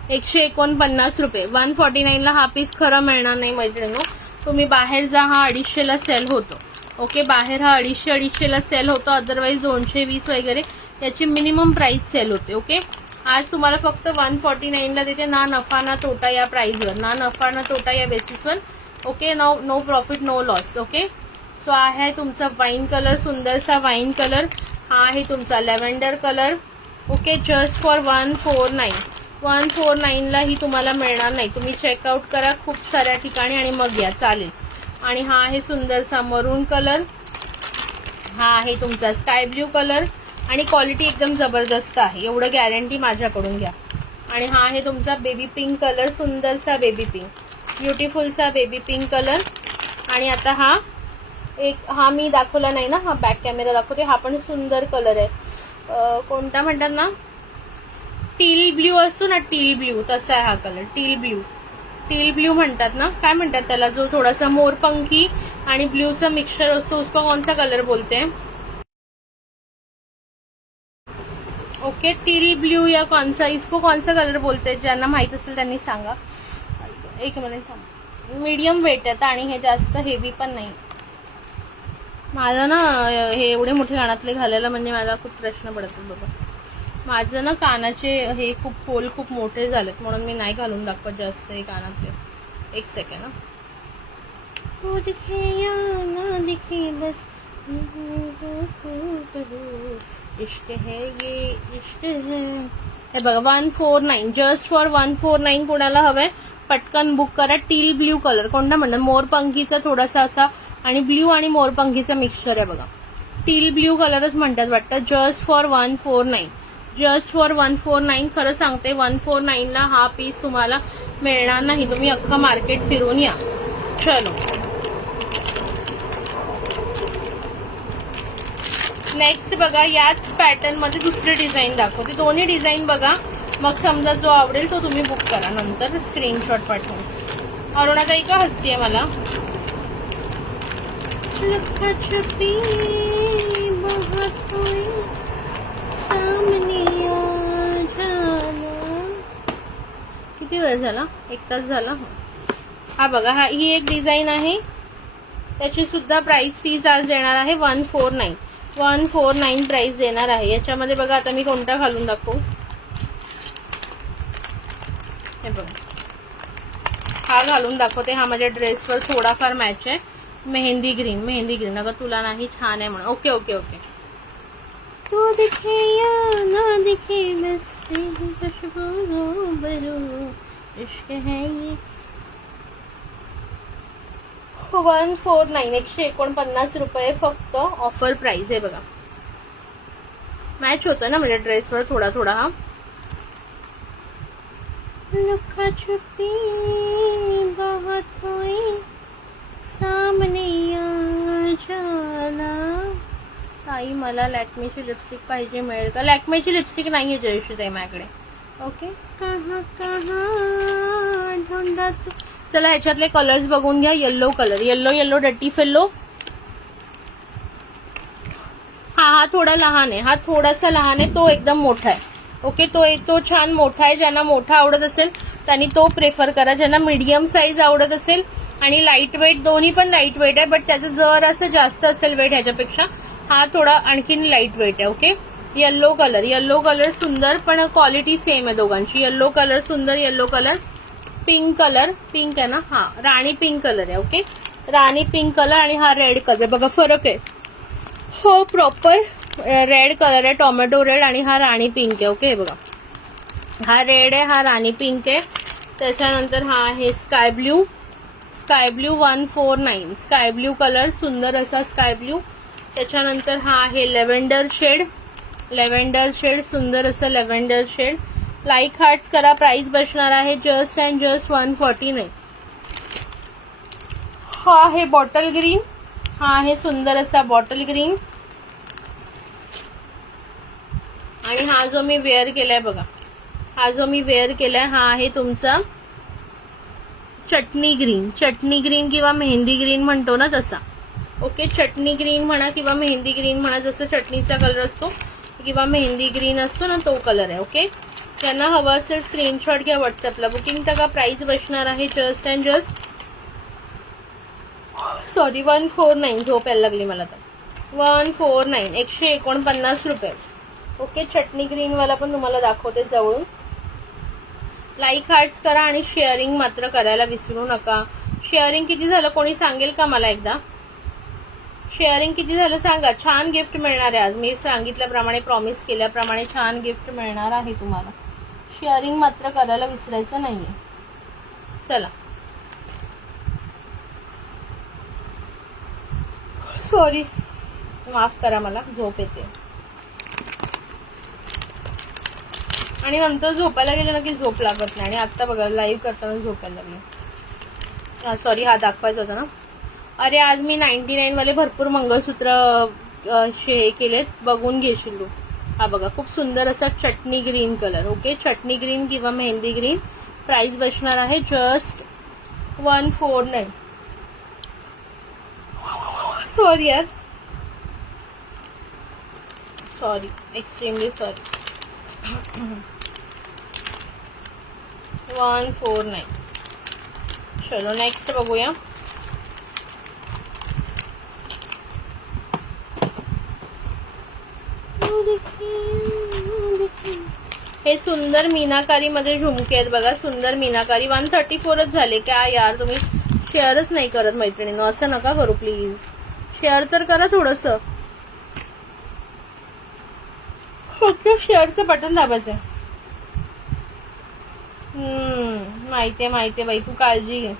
149 रुपये. 149ला हा पीस खरं मिळणार नाही मैत्रिणींनो. तुम्ही बाहेर जा, हा 250ला सेल होतो. ओके, बाहेर हा 250ला सेल होतो, अदरवाईज 220 वगैरे याची मिनिमम प्राइस सेल होते. ओके, आज तुम्हाला फक्त 149ला देते. ना नफा ना तोटा या प्राइसवर, ना नफा ना तोटा या बेसिसवर. Okay, no profit no loss. Okay, so आहे तुमचा वाईन कलर, सुंदरसा वाईन कलर. हा आहे तुमचा lavender colour. Okay, just for 149. 149ला ही तुम्हाला मिळणार नाही. तुम्ही चेकआउट करा खूप साऱ्या ठिकाणी आणि मग या, चालेल. आणि हा आहे सुंदरसा मरून कलर. हा आहे तुमचा स्काय ब्ल्यू कलर. आणि क्वालिटी एकदम जबरदस्त आहे, एवढं गॅरंटी माझ्याकडून घ्या. आणि हा आहे तुमचा बेबी पिंक कलर. सुंदरसा बेबी पिंक, ब्युटिफुलसा बेबी पिंक कलर. आणि आता हा मी दाखवला नाही ना, हा बॅक कॅमेरा दाखवते. हा पण सुंदर कलर आहे. कोणता म्हणतात ना, टील ब्ल्यू असतो ना, टील ब्ल्यू, तसा आहे हा कलर. टील ब्ल्यू म्हणतात ना, काय म्हणतात त्याला, जो थोडासा मोरपंखी आणि ब्ल्यूचा मिक्सचर असतो, उसको कौन सा कलर बोलते हैं? ओके, टील ब्ल्यू या कौन सा, इसको कौन सा कलर बोलते हैं? ज्यांना माहित असेल त्यांनी सांगा. 1 मिनिट थांबा. मीडियम वेट आहे आणि हे जास्त हेवी पण नाही. माझं ना हे एवढे मोठे कानातले घालायला म्हणजे मला खूप प्रश्न पडतात बाबा. माझं ना कानाचे हे खूप मोठे झालेत, म्हणून मी नाही घालून दाखवत जास्त हे कानातले. 1 सेकंड ना. हो दिखे या ना दिखे बस इश्क है ये इश्क है. हे बघा 149, जस्ट फॉर 149. कोणाला हवंय पटकन बुक करा. टील ब्ल्यू कलर, कोणता म्हणतात, मोरपंखीचा थोडासा असा, आणि ब्ल्यू आणि मोरपंखीचा मिक्सचर आहे बघा. टील ब्ल्यू कलरच म्हणतात वाटतं. Just for 149. खरं सांगते 149ला हा पीस तुम्हाला मिळणार नाही, तुम्ही अख्खं मार्केट फिरून या. चलो नेक्स्ट बघा, याच पॅटर्न मध्ये दुसरी डिझाईन दाखवते. दोन्ही डिझाईन बघा, मग समजा जो आवडेल तो तुम्ही बुक करा, नंतर स्क्रीनशॉट पाठवून. अरुणाताई का हसतीये मला. किती वेळ झाला? 1 तास झाला. हा बघा, ही एक डिझाईन आहे, त्याची सुद्धा प्राइस 30 आज देणार आहे. 149 प्राइस देणार आहे. याच्यामध्ये बघा, आता मी कोणता घालून दाखवू. हे बघा, हा घालून दाखवते. हा माझ्या ड्रेसवर थोडाफार मॅच आहे. मेहंदी ग्रीन. अगं तुला नाही, छान आहे म्हणून. ओके. तो दिखे या ना दिखे बस खुशबू बरू इश्क है ये. 149 149 रुपये फक्त ऑफर प्राइस आहे बघा. मॅच होतं ना माझ्या ड्रेसवर थोडा हा. लुका छुपी बहुत हुई सामने आ जाना. ताई मला लॅक्मेची लिपस्टिक पाहिजे, मिळेल का? लॅक्मेची लिपस्टिक नाहीये जयश्रीताई माझ्याकडे. ओके, कहाँ ढूंढा तू. चला ह्याच्यातले कलर्स बघून घ्या. येलो कलर, येलो डटी फेलो. हा थोडा लहान आहे, हा थोडासा लहान आहे, तो एकदम मोठा आहे. ओके, तो छान मोठा आहे. ज्यांना मोठा आवडत असेल त्यांनी तो प्रेफर करा. ज्यांना मीडियम साईज आवडत असेल आणि लाईट वेट, दोन्ही पण लाईट वेट आहे, बट त्याचं जर असं जास्त असेल वेट ह्याच्यापेक्षा, हा थोडा आणखीन लाईट वेट आहे. ओके, येलो कलर सुंदर, पण क्वालिटी सेम आहे दोघांची. येलो कलर सुंदर, येलो कलर. पिंक आहे ना, हा राणी पिंक कलर आहे. ओके, राणी पिंक कलर आणि हा रेड कलर. बघा फरक आहे. हो प्रॉपर रेड कलर आहे, टोमॅटो रेड, आणि हा राणी पिंक आहे. ओके, बघा हा रेड आहे, हा राणी पिंक आहे. त्याच्यानंतर हा आहे sky blue 149. Sky blue colour, सुंदर असा स्काय ब्ल्यू. त्याच्यानंतर हा आहे लेव्हेंडर शेड, सुंदर असं लेव्हेंडर शेड. लाईक हार्ट्स करा. प्राइस बसणार आहे जस्ट 149. हा आहे बॉटल ग्रीन, हा आहे सुंदर असा बॉटल ग्रीन. आणि हा जो मी वेअर केलाय बघा, हा आहे तुमचा चटणी ग्रीन किंवा मेहंदी ग्रीन म्हणतो ना तसा. ओके, चटणी ग्रीन म्हणा किंवा मेहंदी ग्रीन म्हणा, जसं चटणीचा कलर असतो किंवा मेहंदी ग्रीन असतो ना, तो कलर आहे. ओके, ज्यांना हवं असेल स्क्रीनशॉट घ्या व्हॉट्सअपला. बुकिंग का प्राइस बसणार आहे जस्ट 149. झोप यायला लागली मला तर. 149 149 रुपये. ओके, चटणी ग्रीन वाला पण तुम्हाला दाखवते जवळून. लाईक हार्ट्स करा आणि शेअरिंग मात्र करायला विसरू नका. शेअरिंग किती झालं कोणी सांगेल का मला एकदा? शेअरिंग किती झालं सांगा. छान गिफ्ट मिळणार आहे आज. मी सांगितल्याप्रमाणे, प्रॉमिस केल्याप्रमाणे छान गिफ्ट मिळणार आहे तुम्हाला. शेअरिंग मात्र करायला विसरायचं नाहीये. चला, सॉरी, माफ करा, मला झोप येते आणि नंतर झोपायला गेलं ना की झोप लागत नाही. आणि आता बघा लाईव्ह करताना झोपायला लागली. सॉरी, हा दाखवायचा होता ना. अरे आज मी 99 वाले भरपूर मंगळसूत्र हे केलेत, बघून घेशील तू. हा बघा, खूप सुंदर असा चटणी ग्रीन कलर. ओके, चटणी ग्रीन किंवा मेहंदी ग्रीन. प्राइस बसणार आहे जस्ट 149. सॉरी यार, सॉरी, एक्सट्रीमली सॉरी. 149. चलो नेक्स्ट बघूया. हे सुंदर मीनाकारी मध्ये झुमके आहेत बघा. सुंदर मीनाकारी. 134च झाले. काय यार, तुम्ही शेअरच नाही करत मैत्रिणींनो. असं नका करू प्लीज. शेअर तर करा थोडस. ओके, शेअरचं बटन दाबायचं. माहितीये बाई, तू काळजी घे.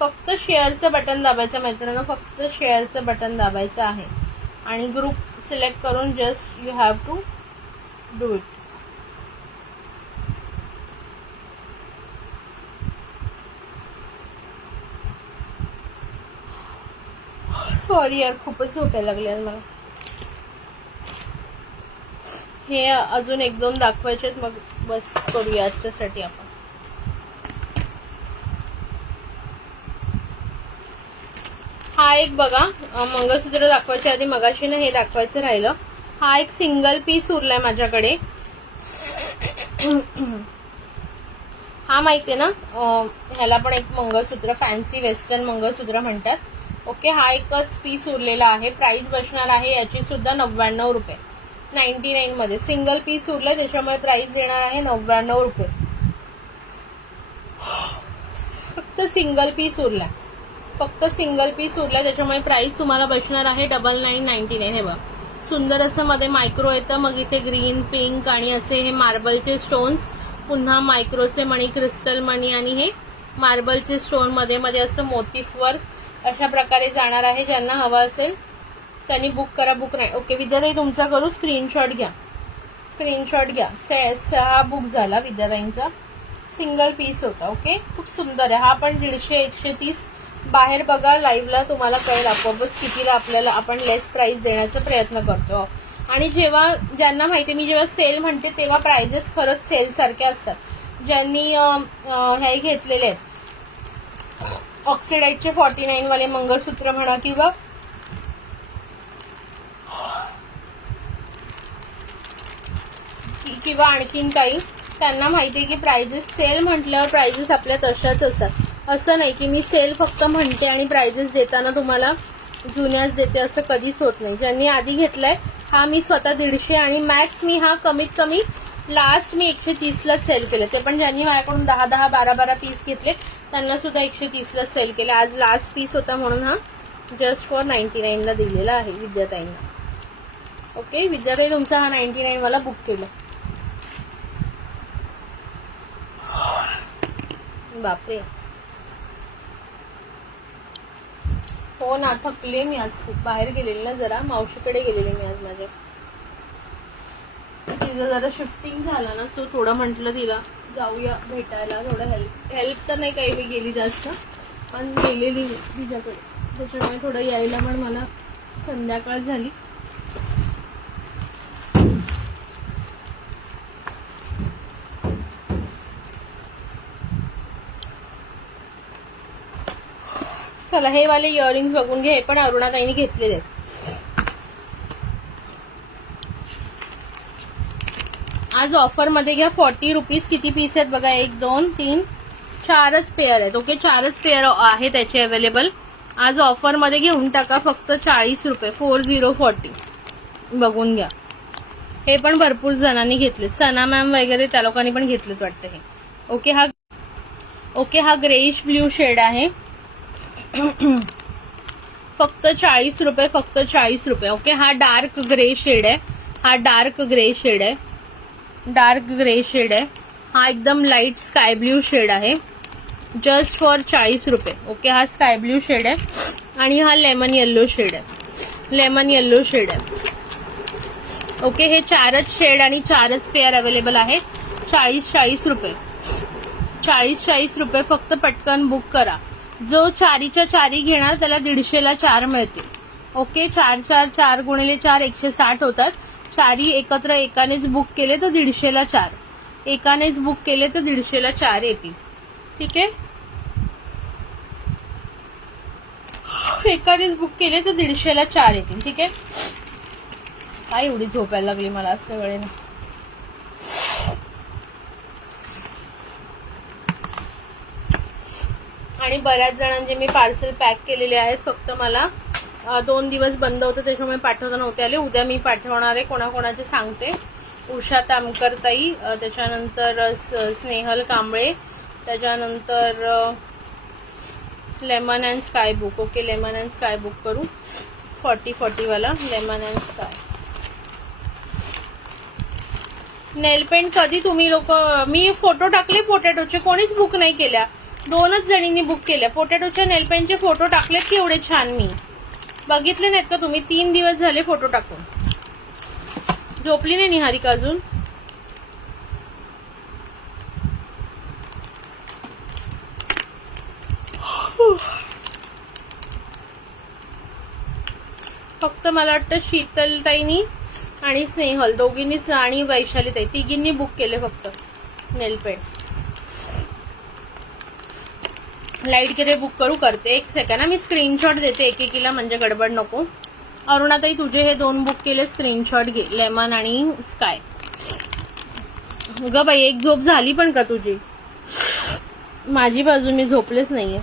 फक्त शेअरचं बटन दाबायचं मैत्रिणींनो. फक्त शेअरचं बटन दाबायचं आहे आणि ग्रुप सिलेक्ट करून just you have to do it. Sorry यार, खूपच झोपायला लागले मला. हे अजून 1-2 दाखवायचे मग बस करूया आजच्यासाठी आपण. हा एक बघा, मंगळसूत्र दाखवायच्या आधी मगाशी ना हे दाखवायचं राहिलं. हा एक सिंगल पीस उरलाय माझ्याकडे. हा माहितीये ना, ह्याला पण एक मंगळसूत्र, फॅन्सी वेस्टर्न मंगळसूत्र म्हणतात. ओके, हा एकच पीस उरलेला आहे. प्राइस बसणार आहे याची सुद्धा 99 रुपये. 99 मध्ये सिंगल पीस उरलाय, त्याच्यामुळे प्राइस देणार आहे 99 रुपये. फक्त सिंगल पीस उरलाय, त्याच्यामुळे प्राइस तुम्हाला बसणार आहे 99.99. हे बघा, सुंदर असं मध्ये मायक्रो येतं. मग इथे ग्रीन, पिंक आणि असे हे मार्बलचे स्टोन्स, पुन्हा मायक्रोचे मणी, क्रिस्टल मणी आणि हे मार्बलचे स्टोन मध्ये मध्ये असं मोटिफ वर्क अशा प्रकारे जाणार आहे. ज्यांना हवा असेल त्यांनी बुक करा. बुक नाही ओके विद्याताई, तुमचा करू स्क्रीनशॉट घ्या. 6 बुक झाला विद्याताईंचा. सिंगल पीस होता. ओके, खूप सुंदर आहे. हा पण 150-130 बाहेर बघा लाईव्हला, तुम्हाला कळेल आपोआपच कितीला आपल्याला आपण लेस प्राइस देण्याचा प्रयत्न करतो. आणि जेव्हा ज्यांना माहिती मी जेव्हा सेल म्हणते तेव्हा प्राइजेस खरंच सेल सारखे असतात. ज्यांनी हे घेतलेले आहेत ऑक्सिडाईजचे 49 वाले मंगळसूत्र म्हणा किंवा आणखीन काही, त्यांना माहिती आहे की प्राइजेस सेल म्हटल्यावर प्राइजेस आपल्या तशाच असतात. असं नाही की मी सेल फक्त म्हणते आणि प्राइजेस देताना तुम्हाला जुन्याच देते, असं कधीच होत नाही. ज्यांनी आधी घेतलाय हा मी स्वतः 150 आणि मॅक्स मी हा कमीत कमी लास्ट मी 130ला सेल केले. ते पण ज्यांनी माझ्याकडून 10-10, 12-12 पीस घेतले त्यांना सुद्धा 130ला सेल केले. आज लास्ट पीस होता म्हणून हा जस्ट फॉर 99ला दिलेला आहे विद्याताईंना. ओके विद्याताई, तुमचा हा 99 वाला बुक केला. बापरे, हो ना, थकले मी आज खूप. बाहेर गेलेले ना, जरा मावशीकडे गेलेले मी आज. माझ्या तिचं जरा शिफ्टिंग झाला ना, सो थोडं म्हटलं तिला जाऊया भेटायला. थोडं हेल्प तर नाही काही मी गेली जास्त, पण गेलेली तिच्याकडे, त्याच्यामुळे थोडं यायला पण मला संध्याकाळ झाली. चला हे वाले इयरिंग्स बघून घे. हे पण अरुणाताईंनी घेतलेले आहेत. आज ऑफर मध्ये घ्या 40 रुपीज. किती पीस आहेत बघा, 1, 2, 3, 4च पेअर आहेत. ओके, 4च पेअर आहे त्याचे अवेलेबल. आज ऑफर मध्ये घेऊन टाका, फक्त 40 रुपये. 4040 बघून घ्या. हे पण भरपूर जणांनी घेतले, सना मॅम वगैरे त्या लोकांनी पण घेतलेत वाटतं हे. ओके, हा ग्रेइश ब्ल्यू शेड आहे. फक्त 40 रुपये, फक्त 40 रुपये. ओके, हा डार्क ग्रे शेड आहे. हा एकदम लाईट स्काय ब्ल्यू शेड आहे. जस्ट फॉर 40 रुपये. ओके, हा स्काय ब्ल्यू शेड आहे आणि हा लेमन येल्लो शेड आहे. ओके, हे 4च शेड आणि 4च पेअर अवेलेबल आहेत. 40 रुपये. 40 रुपये फक्त. पटकन बुक करा. जो 4च्या 4 घेणार त्याला 150ला 4 मिळतील. ओके, 4 गुणिले 4 160 होतात. 4 एकत्र एकानेच बुक केले तर 150ला 4. एकानेच बुक केले तर 150ला 4 येतील. ठीक आहे, एकानेच बुक केले तर 150ला 4 येतील. ठीक आहे, काय एवढी झोपायला लागली मला आज वेळेने. आणि बऱ्याच जणांचे मी पार्सल पॅक केलेले आहेत. फक्त मला 2 दिवस बंद होतं त्याच्यामुळे पाठवता नव्हते आले. उद्या मी पाठवणार आहे. कोणाकोणाचे सांगते. उषा तामकर ताई, त्याच्यानंतर स्नेहल कांबळे, त्याच्यानंतर lemon and sky book. Okay, lemon and sky book करू. 40 वाला lemon and sky. Nail paint कधी तुम्ही लोक, मी फोटो टाकले पोटॅटोचे, कोणीच बुक नाही केल्या. 2च जणींनी बुक केल्या. पोटॅटोच्या नेल पेंटचे फोटो टाकलेत की एवढे छान, मी बघितले नाहीत का तुम्ही? 3 दिवस झाले फोटो टाकून. झोपली नाही निहारिका अजून? फक्त मला वाटतं शीतलताईनी आणि स्नेहल दोघींनीच आणि वैशालीताई तिघींनी बुक केले फक्त नेल पेंट. लाईट ग्रे बुक करते. एक सेकंड ना, मी स्क्रीनशॉट देते एकेकीला म्हणजे गडबड नको. अरुणाताई तुझे हे 2 बुक केले, स्क्रीनशॉट घे, लेमन आणि स्काय. ग बाई एक झोप झाली पण का तुझी? माझी बाजू मी झोपलेच नाहीये.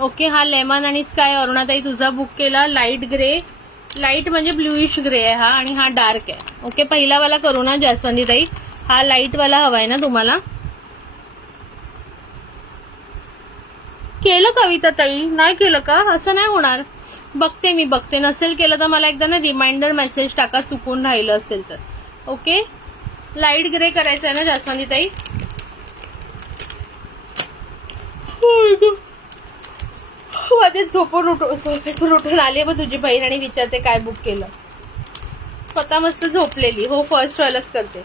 ओके, हा लेमन आणि स्काय अरुणाताई तुझा बुक केला. लाईट ग्रे, लाईट म्हणजे ब्लूइश ग्रे आहे हा, आणि हा डार्क आहे. ओके, पहिला वाला करू ना जास्वंदीताई? हा लाईट वाला हवाय ना तुम्हाला? केलं कविता ताई? नाही केलं का? असं नाही होणार. बघते मी, बघते. नसेल केलं तर मला एकदा ना रिमाइंडर मेसेज टाका, चुकून राहिलं असेल तर. ओके, लाईट ग्रे करायचं आहे ना जास्वंदीताई? मध्येच झोपेतून उठून आली मग तुझी बहीण आणि विचारते काय बुक केलं. स्वतः मस्त झोपलेली. हो, फर्स्ट वालाच करते.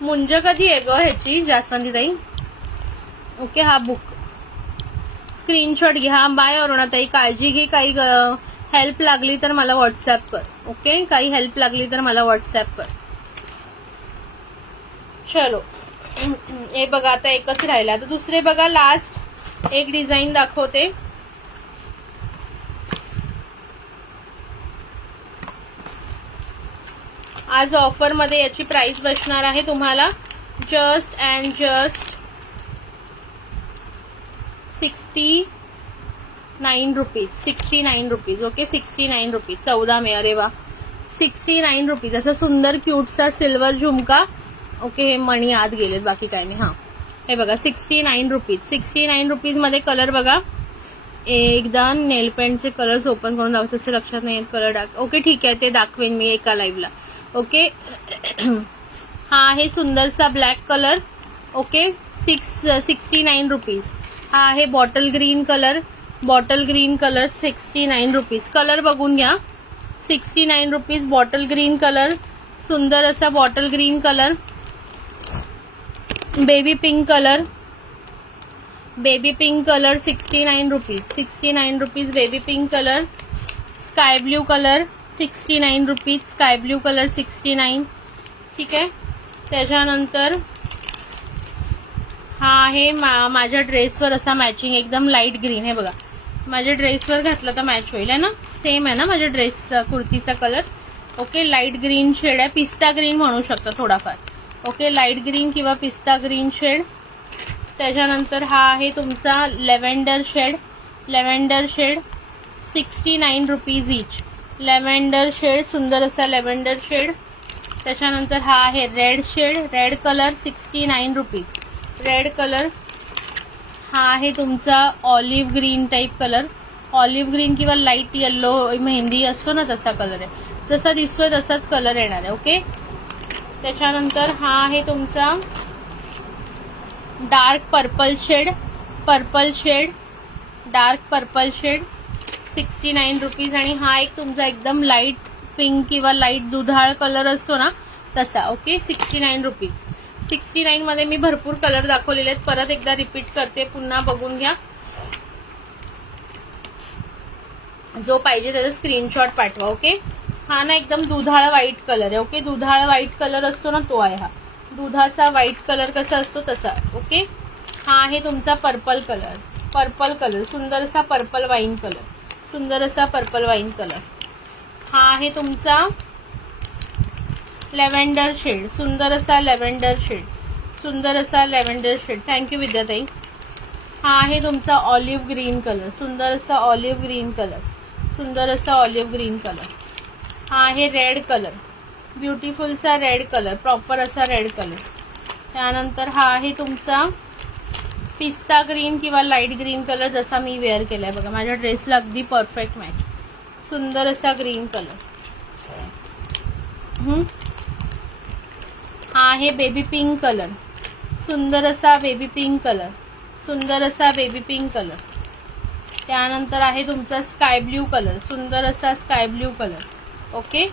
मुंज कधी आहे ग ह्याची जास्वंदीताई? ओके, हा बुक स्क्रीनशॉट घे. हा, बाय अरुणाताई, काळजी घे. काही हेल्प लागली तर मला व्हॉट्सअप कर. ओके, काही हेल्प लागली तर मला व्हॉट्सअप कर. चलो, हे बघा आता एकच राहिला. आता दुसरे बघा, लास्ट एक डिझाईन दाखवते. आज ऑफर मध्ये याची प्राइस बसणार आहे तुम्हाला just and just 69 rupees. 69 rupees. Okay, 69 rupees. 14 मे. अरे वा, 69 रुपीज. असा सुंदर क्यूटसा सिल्वर झुमका. ओके, हे मणी आत गेलेत, बाकी काय नाही. हा, हे बघा 69 रुपीज. 69 रुपीज मध्ये कलर बघा. एकदा नेल पेंटचे कलर्स ओपन करून दाखवते, तसे लक्षात नाही कलर डार्क. ओके, ठीक आहे, ते दाखवेन मी एका लाईव्हला. ओके, हा आहे सुंदरसा ब्लॅक कलर. Okay, 69 rupees. हा आहे bottle green colour. Bottle green colour 69 rupees. Colour बघून घ्या. 69 रुपीज. बॉटल ग्रीन कलर, सुंदर असा bottle green colour. Baby pink colour. Baby pink colour 69 rupees. 69 rupees. Baby pink colour. Sky blue colour 69 rupees. Sky blue colour 69. ठीक आहे, त्याच्यानंतर हा आहे माझ्या ड्रेसवर असा मॅचिंग एकदम लाईट ग्रीन. हे बघा, माझ्या ड्रेसवर घातला तर मॅच होईल आहे ना, सेम आहे ना माझ्या ड्रेसचा कुर्तीचा colour. Okay, light green shade आहे, पिस्ता ग्रीन म्हणू शकता थोडाफार. ओके, लाईट ग्रीन किंवा पिस्ता ग्रीन शेड. त्याच्यानंतर हा आहे तुमचा lavender shade. Lavender shade 69 rupees each. Lavender shade, सुंदर असा लेव्हेंडर शेड. त्याच्यानंतर हा आहे red shade, red colour 69 rupees. Red colour. हा आहे तुमचा olive green type colour. Olive green किंवा लाईट येल्लो मेहंदी असतो ना तसा कलर आहे. जसा दिसतोय तसाच कलर येणार आहे. ओके, त्याच्यानंतर हा आहे तुमचा dark purple shade. Purple shade, dark purple shade 69 rupees. आणि हा एक तुमचा एकदम लाईट पिंक किंवा लाईट दुधाळ कलर असतो ना तसा. Okay, 69 rupees. 69 मध्ये मी भरपूर कलर दाखवलेले आहेत. परत एकदा रिपीट करते, पुन्हा बघून घ्या. जो पाहिजे त्याचा स्क्रीनशॉट पाठवा. ओके, हा ना एकदम दुधाळ व्हाईट कलर आहे. ओके, दुधाळ व्हाईट कलर असतो ना तो आहे हा. दुधाचा व्हाईट कलर कसा असतो तसा. ओके, हा आहे तुमचा पर्पल कलर. पर्पल कलर, सुंदर असा पर्पल वाईन कलर. सुंदर असा पर्पल वाईन कलर. हा आहे तुमचा लेव्हेंडर शेड. सुंदर असा लेव्हेंडर शेड. सुंदर असा लेव्हेंडर शेड. थँक्यू विद्याताई. हा आहे तुमचा ऑलिव्ह ग्रीन कलर. सुंदर असा ऑलिव्ह ग्रीन कलर. सुंदर असा ऑलिव्ह ग्रीन कलर. हा आहे रेड कलर. ब्युटिफुलसा रेड कलर, प्रॉपर असा रेड कलर. त्यानंतर हा आहे तुमचा पिस्ता ग्रीन किंवा लाईट ग्रीन कलर, जसा मी वेअर केलाय बघा. माझ्या ड्रेसला अगदी परफेक्ट मॅच. सुंदर असा ग्रीन कलर. हा आहे बेबी पिंक कलर. सुंदर असा बेबी पिंक कलर. सुंदर असा बेबी पिंक कलर. त्यानंतर आहे तुमचा स्काय ब्ल्यू कलर. सुंदर असा स्काय ब्ल्यू कलर. ओके,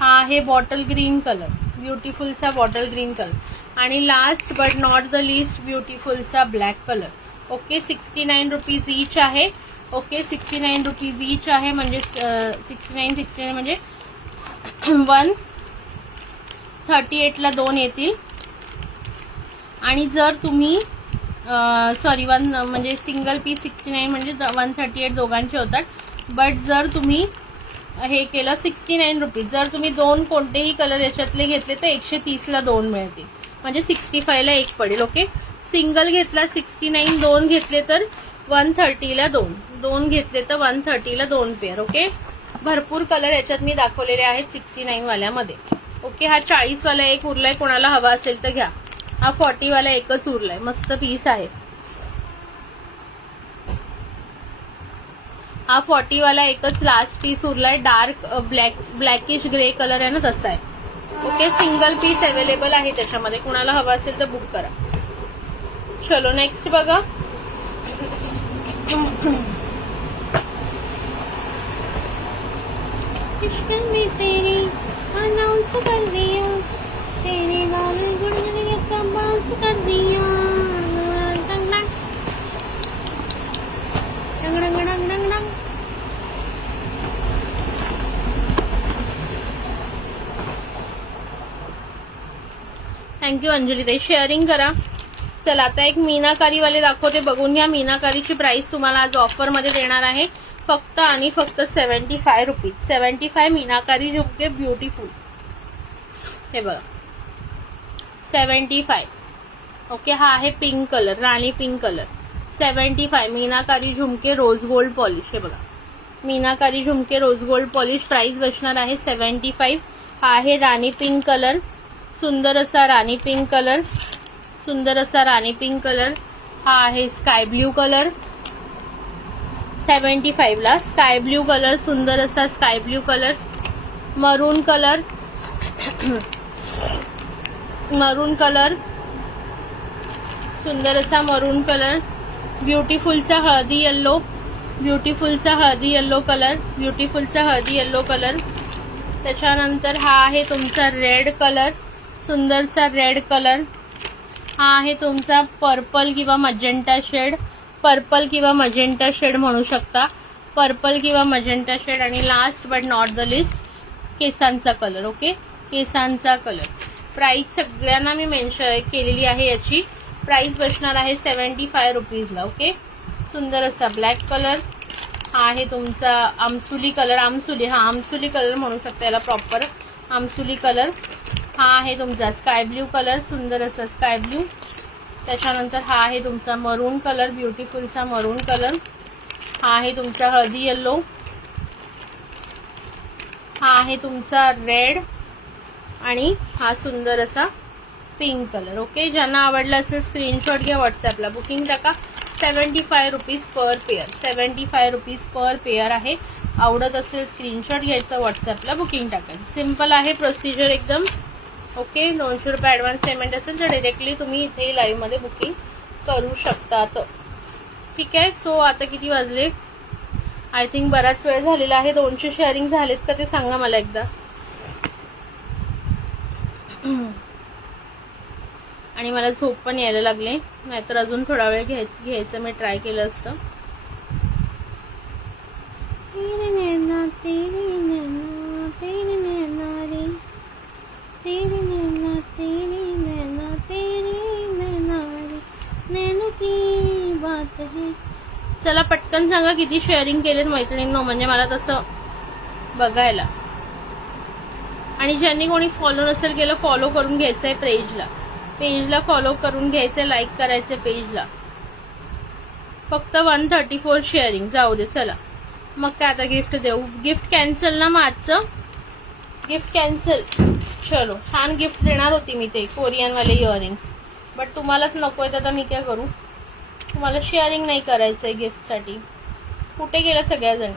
हा आहे बॉटल ग्रीन कलर. ब्युटिफुलसा बॉटल ग्रीन कलर आणि last but not the least ब्युटिफुलसा black colour. Okay 69 rupees each आहे. ओके 69 रुपीज ईच आहे म्हणजे 69 म्हणजे 138ला 2 येतील. आणि जर तुम्ही सॉरी म्हणजे सिंगल पीस 69 म्हणजे 138 दोघांचे होतात. बट जर तुम्ही हे केलं 69 रुपीज, जर तुम्ही 2 कोणतेही कलर याच्यातले घेतले तर 130ला 2 मिळतील म्हणजे 65ला 1 पडेल. ओके सिंगल घेतला 69, 2 घेतले तर 130ला 2 घेतले तर 130ला 2 पेअर. ओके भरपूर कलर याच्यात मी दाखवलेले आहेत 69 वाल्यामध्ये. ओके हा 40 वाला एक उरलाय, कोणाला हवा असेल तर घ्या. हा 40 वाला एकच उरलाय, मस्त पीस आहे. हा 40 वाला एकच लास्ट पीस उरलाय. डार्क ब्लॅकिश ग्रे कलर आहे ना तसा आहे. ओके सिंगल पीस अवेलेबल आहे त्याच्यामध्ये, कुणाला हवा असेल तर बुक करा. चलो नेक्स्ट बघा. तेरी अनाउंस कर दिया, तेरे लाल गुड़िया का बांस कर दिया. थँक्यू अंजली ताई, शेअरिंग करा. चला आता एक मीनाकारीवाले दाखवते, बघून घ्या. मीनाकारीची प्राइस तुम्हाला आज ऑफरमध्ये देणार आहे फक्त आणि फक्त 75 रुपीज. 75 मीनाकारी झुमके ब्युटिफुल, हे बघा 75. ओके हा आहे पिंक कलर, राणी पिंक कलर. 75 मीनाकारी झुमके रोज गोल्ड पॉलिश, हे बघा मीनाकारी झुमके रोज गोल्ड पॉलिश. प्राइस बसणार आहे 75. हा आहे राणी पिंक कलर, सुंदर असा राणी पिंक कलर, सुंदर असा राणी पिंक कलर. हा आहे स्काय ब्ल्यू कलर. 75ला स्काय ब्ल्यू कलर, सुंदर असा sky blue colour. Maroon colour, maroon colour, सुंदर असा मरून कलर. ब्युटिफुलचा हळदी येल्लो, ब्युटिफुलचा हळदी येल्लो कलर, ब्युटिफुलचा हळदी येल्लो कलर. त्याच्यानंतर हा आहे तुमचा रेड कलर, सुंदरसा रेड कलर. हा आहे तुमचा पर्पल किंवा मजेंटा शेड, पर्पल किंवा मजेंटा शेड म्हणू शकता, पर्पल किंवा मजेंटा शेड. आणि last but not the list केसांचा कलर. ओके केसांचा कलर. प्राइस सगळ्यांना मी मेन्शन केलेली आहे. याची प्राइस बसणार आहे 75 रुपीजला. ओके सुंदर असा ब्लॅक कलर. हा आहे तुमचा आमसुली कलर, आमसुली कलर म्हणू शकता याला, प्रॉपर आमसुली कलर. हा आहे तुमचा स्काय ब्ल्यू कलर, सुंदर असा स्काय ब्ल्यू. त्याच्यानंतर हा आहे तुमचा मरून कलर, ब्युटिफुलचा मरून कलर. हा आहे तुमचा हळदी येल्लो. हा आहे तुमचा रेड आणि हा सुंदर असा पिंक कलर. ओके ज्यांना आवडलं असेल स्क्रीनशॉट घ्या, व्हॉट्सअपला बुकिंग टाका. 75 rupees per pair, 75 rupees per pair आहे. आवडत असेल स्क्रीनशॉट घ्यायचं, व्हॉट्सअपला बुकिंग टाकायचं. सिम्पल आहे प्रोसिजर एकदम. ओके 200 रुपये ॲडव्हान्स पेमेंट असेल तर डायरेक्टली तुम्ही इथे लाईव्हमध्ये बुकिंग करू शकतात. ठीक आहे. सो आता किती वाजले, आय थिंक बराच वेळ झालेला आहे. 200 शेअरिंग झालेत का ते सांगा मला एकदा. आणि मला झोप पण यायला लागले, नाहीतर अजून थोडा वेळ घ्यायचं मी ट्राय केलं असतं. चला पटकन सांगा किती शेअरिंग केलेत मैत्रिणींनो, म्हणजे मला तसं बघायला. आणि ज्यांनी कोणी फॉलो नसेल केलं, फॉलो करून घ्यायचंय पेजला फॉलो करून घ्यायचंय, लाईक करायचंय पेजला. फक्त 134 शेअरिंग जाऊ दे. चला मग काय आता गिफ्ट देऊ. गिफ्ट कॅन्सल ना, मग आजचं गिफ्ट कॅन्सल. चलो छान गिफ्ट देणार होती मी, ते कोरियनवाले इयरिंग्स, बट तुम्हालाच नकोय तर आता मी काय करू. तुम्हाला शेअरिंग नाही करायचंय गिफ्टसाठी. कुठे गेल्या सगळ्याजण.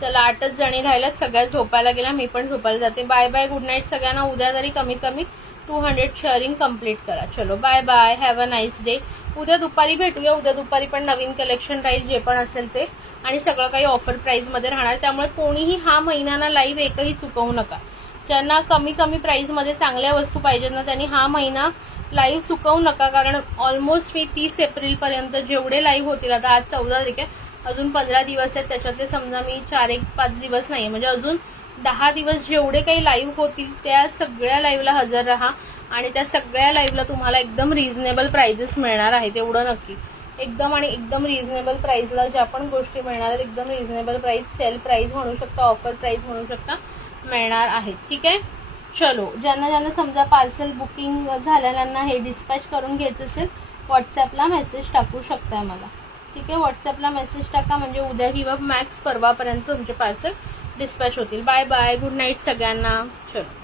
चला 8च जणी राहिल्यात, सगळ्या झोपायला गेल्या, मी पण झोपायला जाते. बाय बाय, गुड नाईट सगळ्यांना. उद्या तरी कमीत कमी 200 शेअरिंग कंप्लीट करा. चलो bye bye, have a nice day. उद्या दुपारी भेटूया. उद्या दुपारी पण नवीन कलेक्शन राहील, जे पण असेल ते. आणि सगळं काही ऑफर प्राइसमध्ये राहणार. त्यामुळे कोणीही हा महिना लाईव्ह एकही चुकवू नका. ज्यांना कमी कमी प्राइसमध्ये चांगल्या वस्तू पाहिजेत ना त्यांनी हा महिना लाईव्ह चुकवू नका. कारण ऑलमोस्ट मी 30 एप्रिलपर्यंत जेवढे लाईव्ह होतील, आता आज 14 तारीख आहे, अजून 15 दिवस आहेत, त्याच्यातले समजा मी 4-5 दिवस नाही, म्हणजे अजून 10 दिवस जेवढे काही लाईव्ह होतील त्या सगळ्या लाईव्हला हजर राहा आणि त्या सगळ्या लाईव्हला तुम्हाला एकदम रिझनेबल प्राइजेस मिळणार आहेत. एवढं नक्की, एकदम आणि एकदम रिझनेबल प्राइसला ज्या पण गोष्टी मिळणार आहेत एकदम रिझनेबल प्राइस, सेल प्राइस म्हणू शकता, ऑफर प्राइस म्हणू शकता, मिळणार आहेत. ठीक आहे. चलो, ज्यांना समजा पार्सल बुकिंग झालेल्यांना हे डिस्पॅच करून घ्यायचं असेल व्हॉट्सॲपला मेसेज टाकू शकताय मला. ठीक आहे, व्हॉट्सॲपला मेसेज टाका म्हणजे उद्या किंवा मॅक्स परवापर्यंत तुमचे पार्सल डिस्पॅच होतील. बाय बाय, गुड नाईट सगळ्यांना. चलो.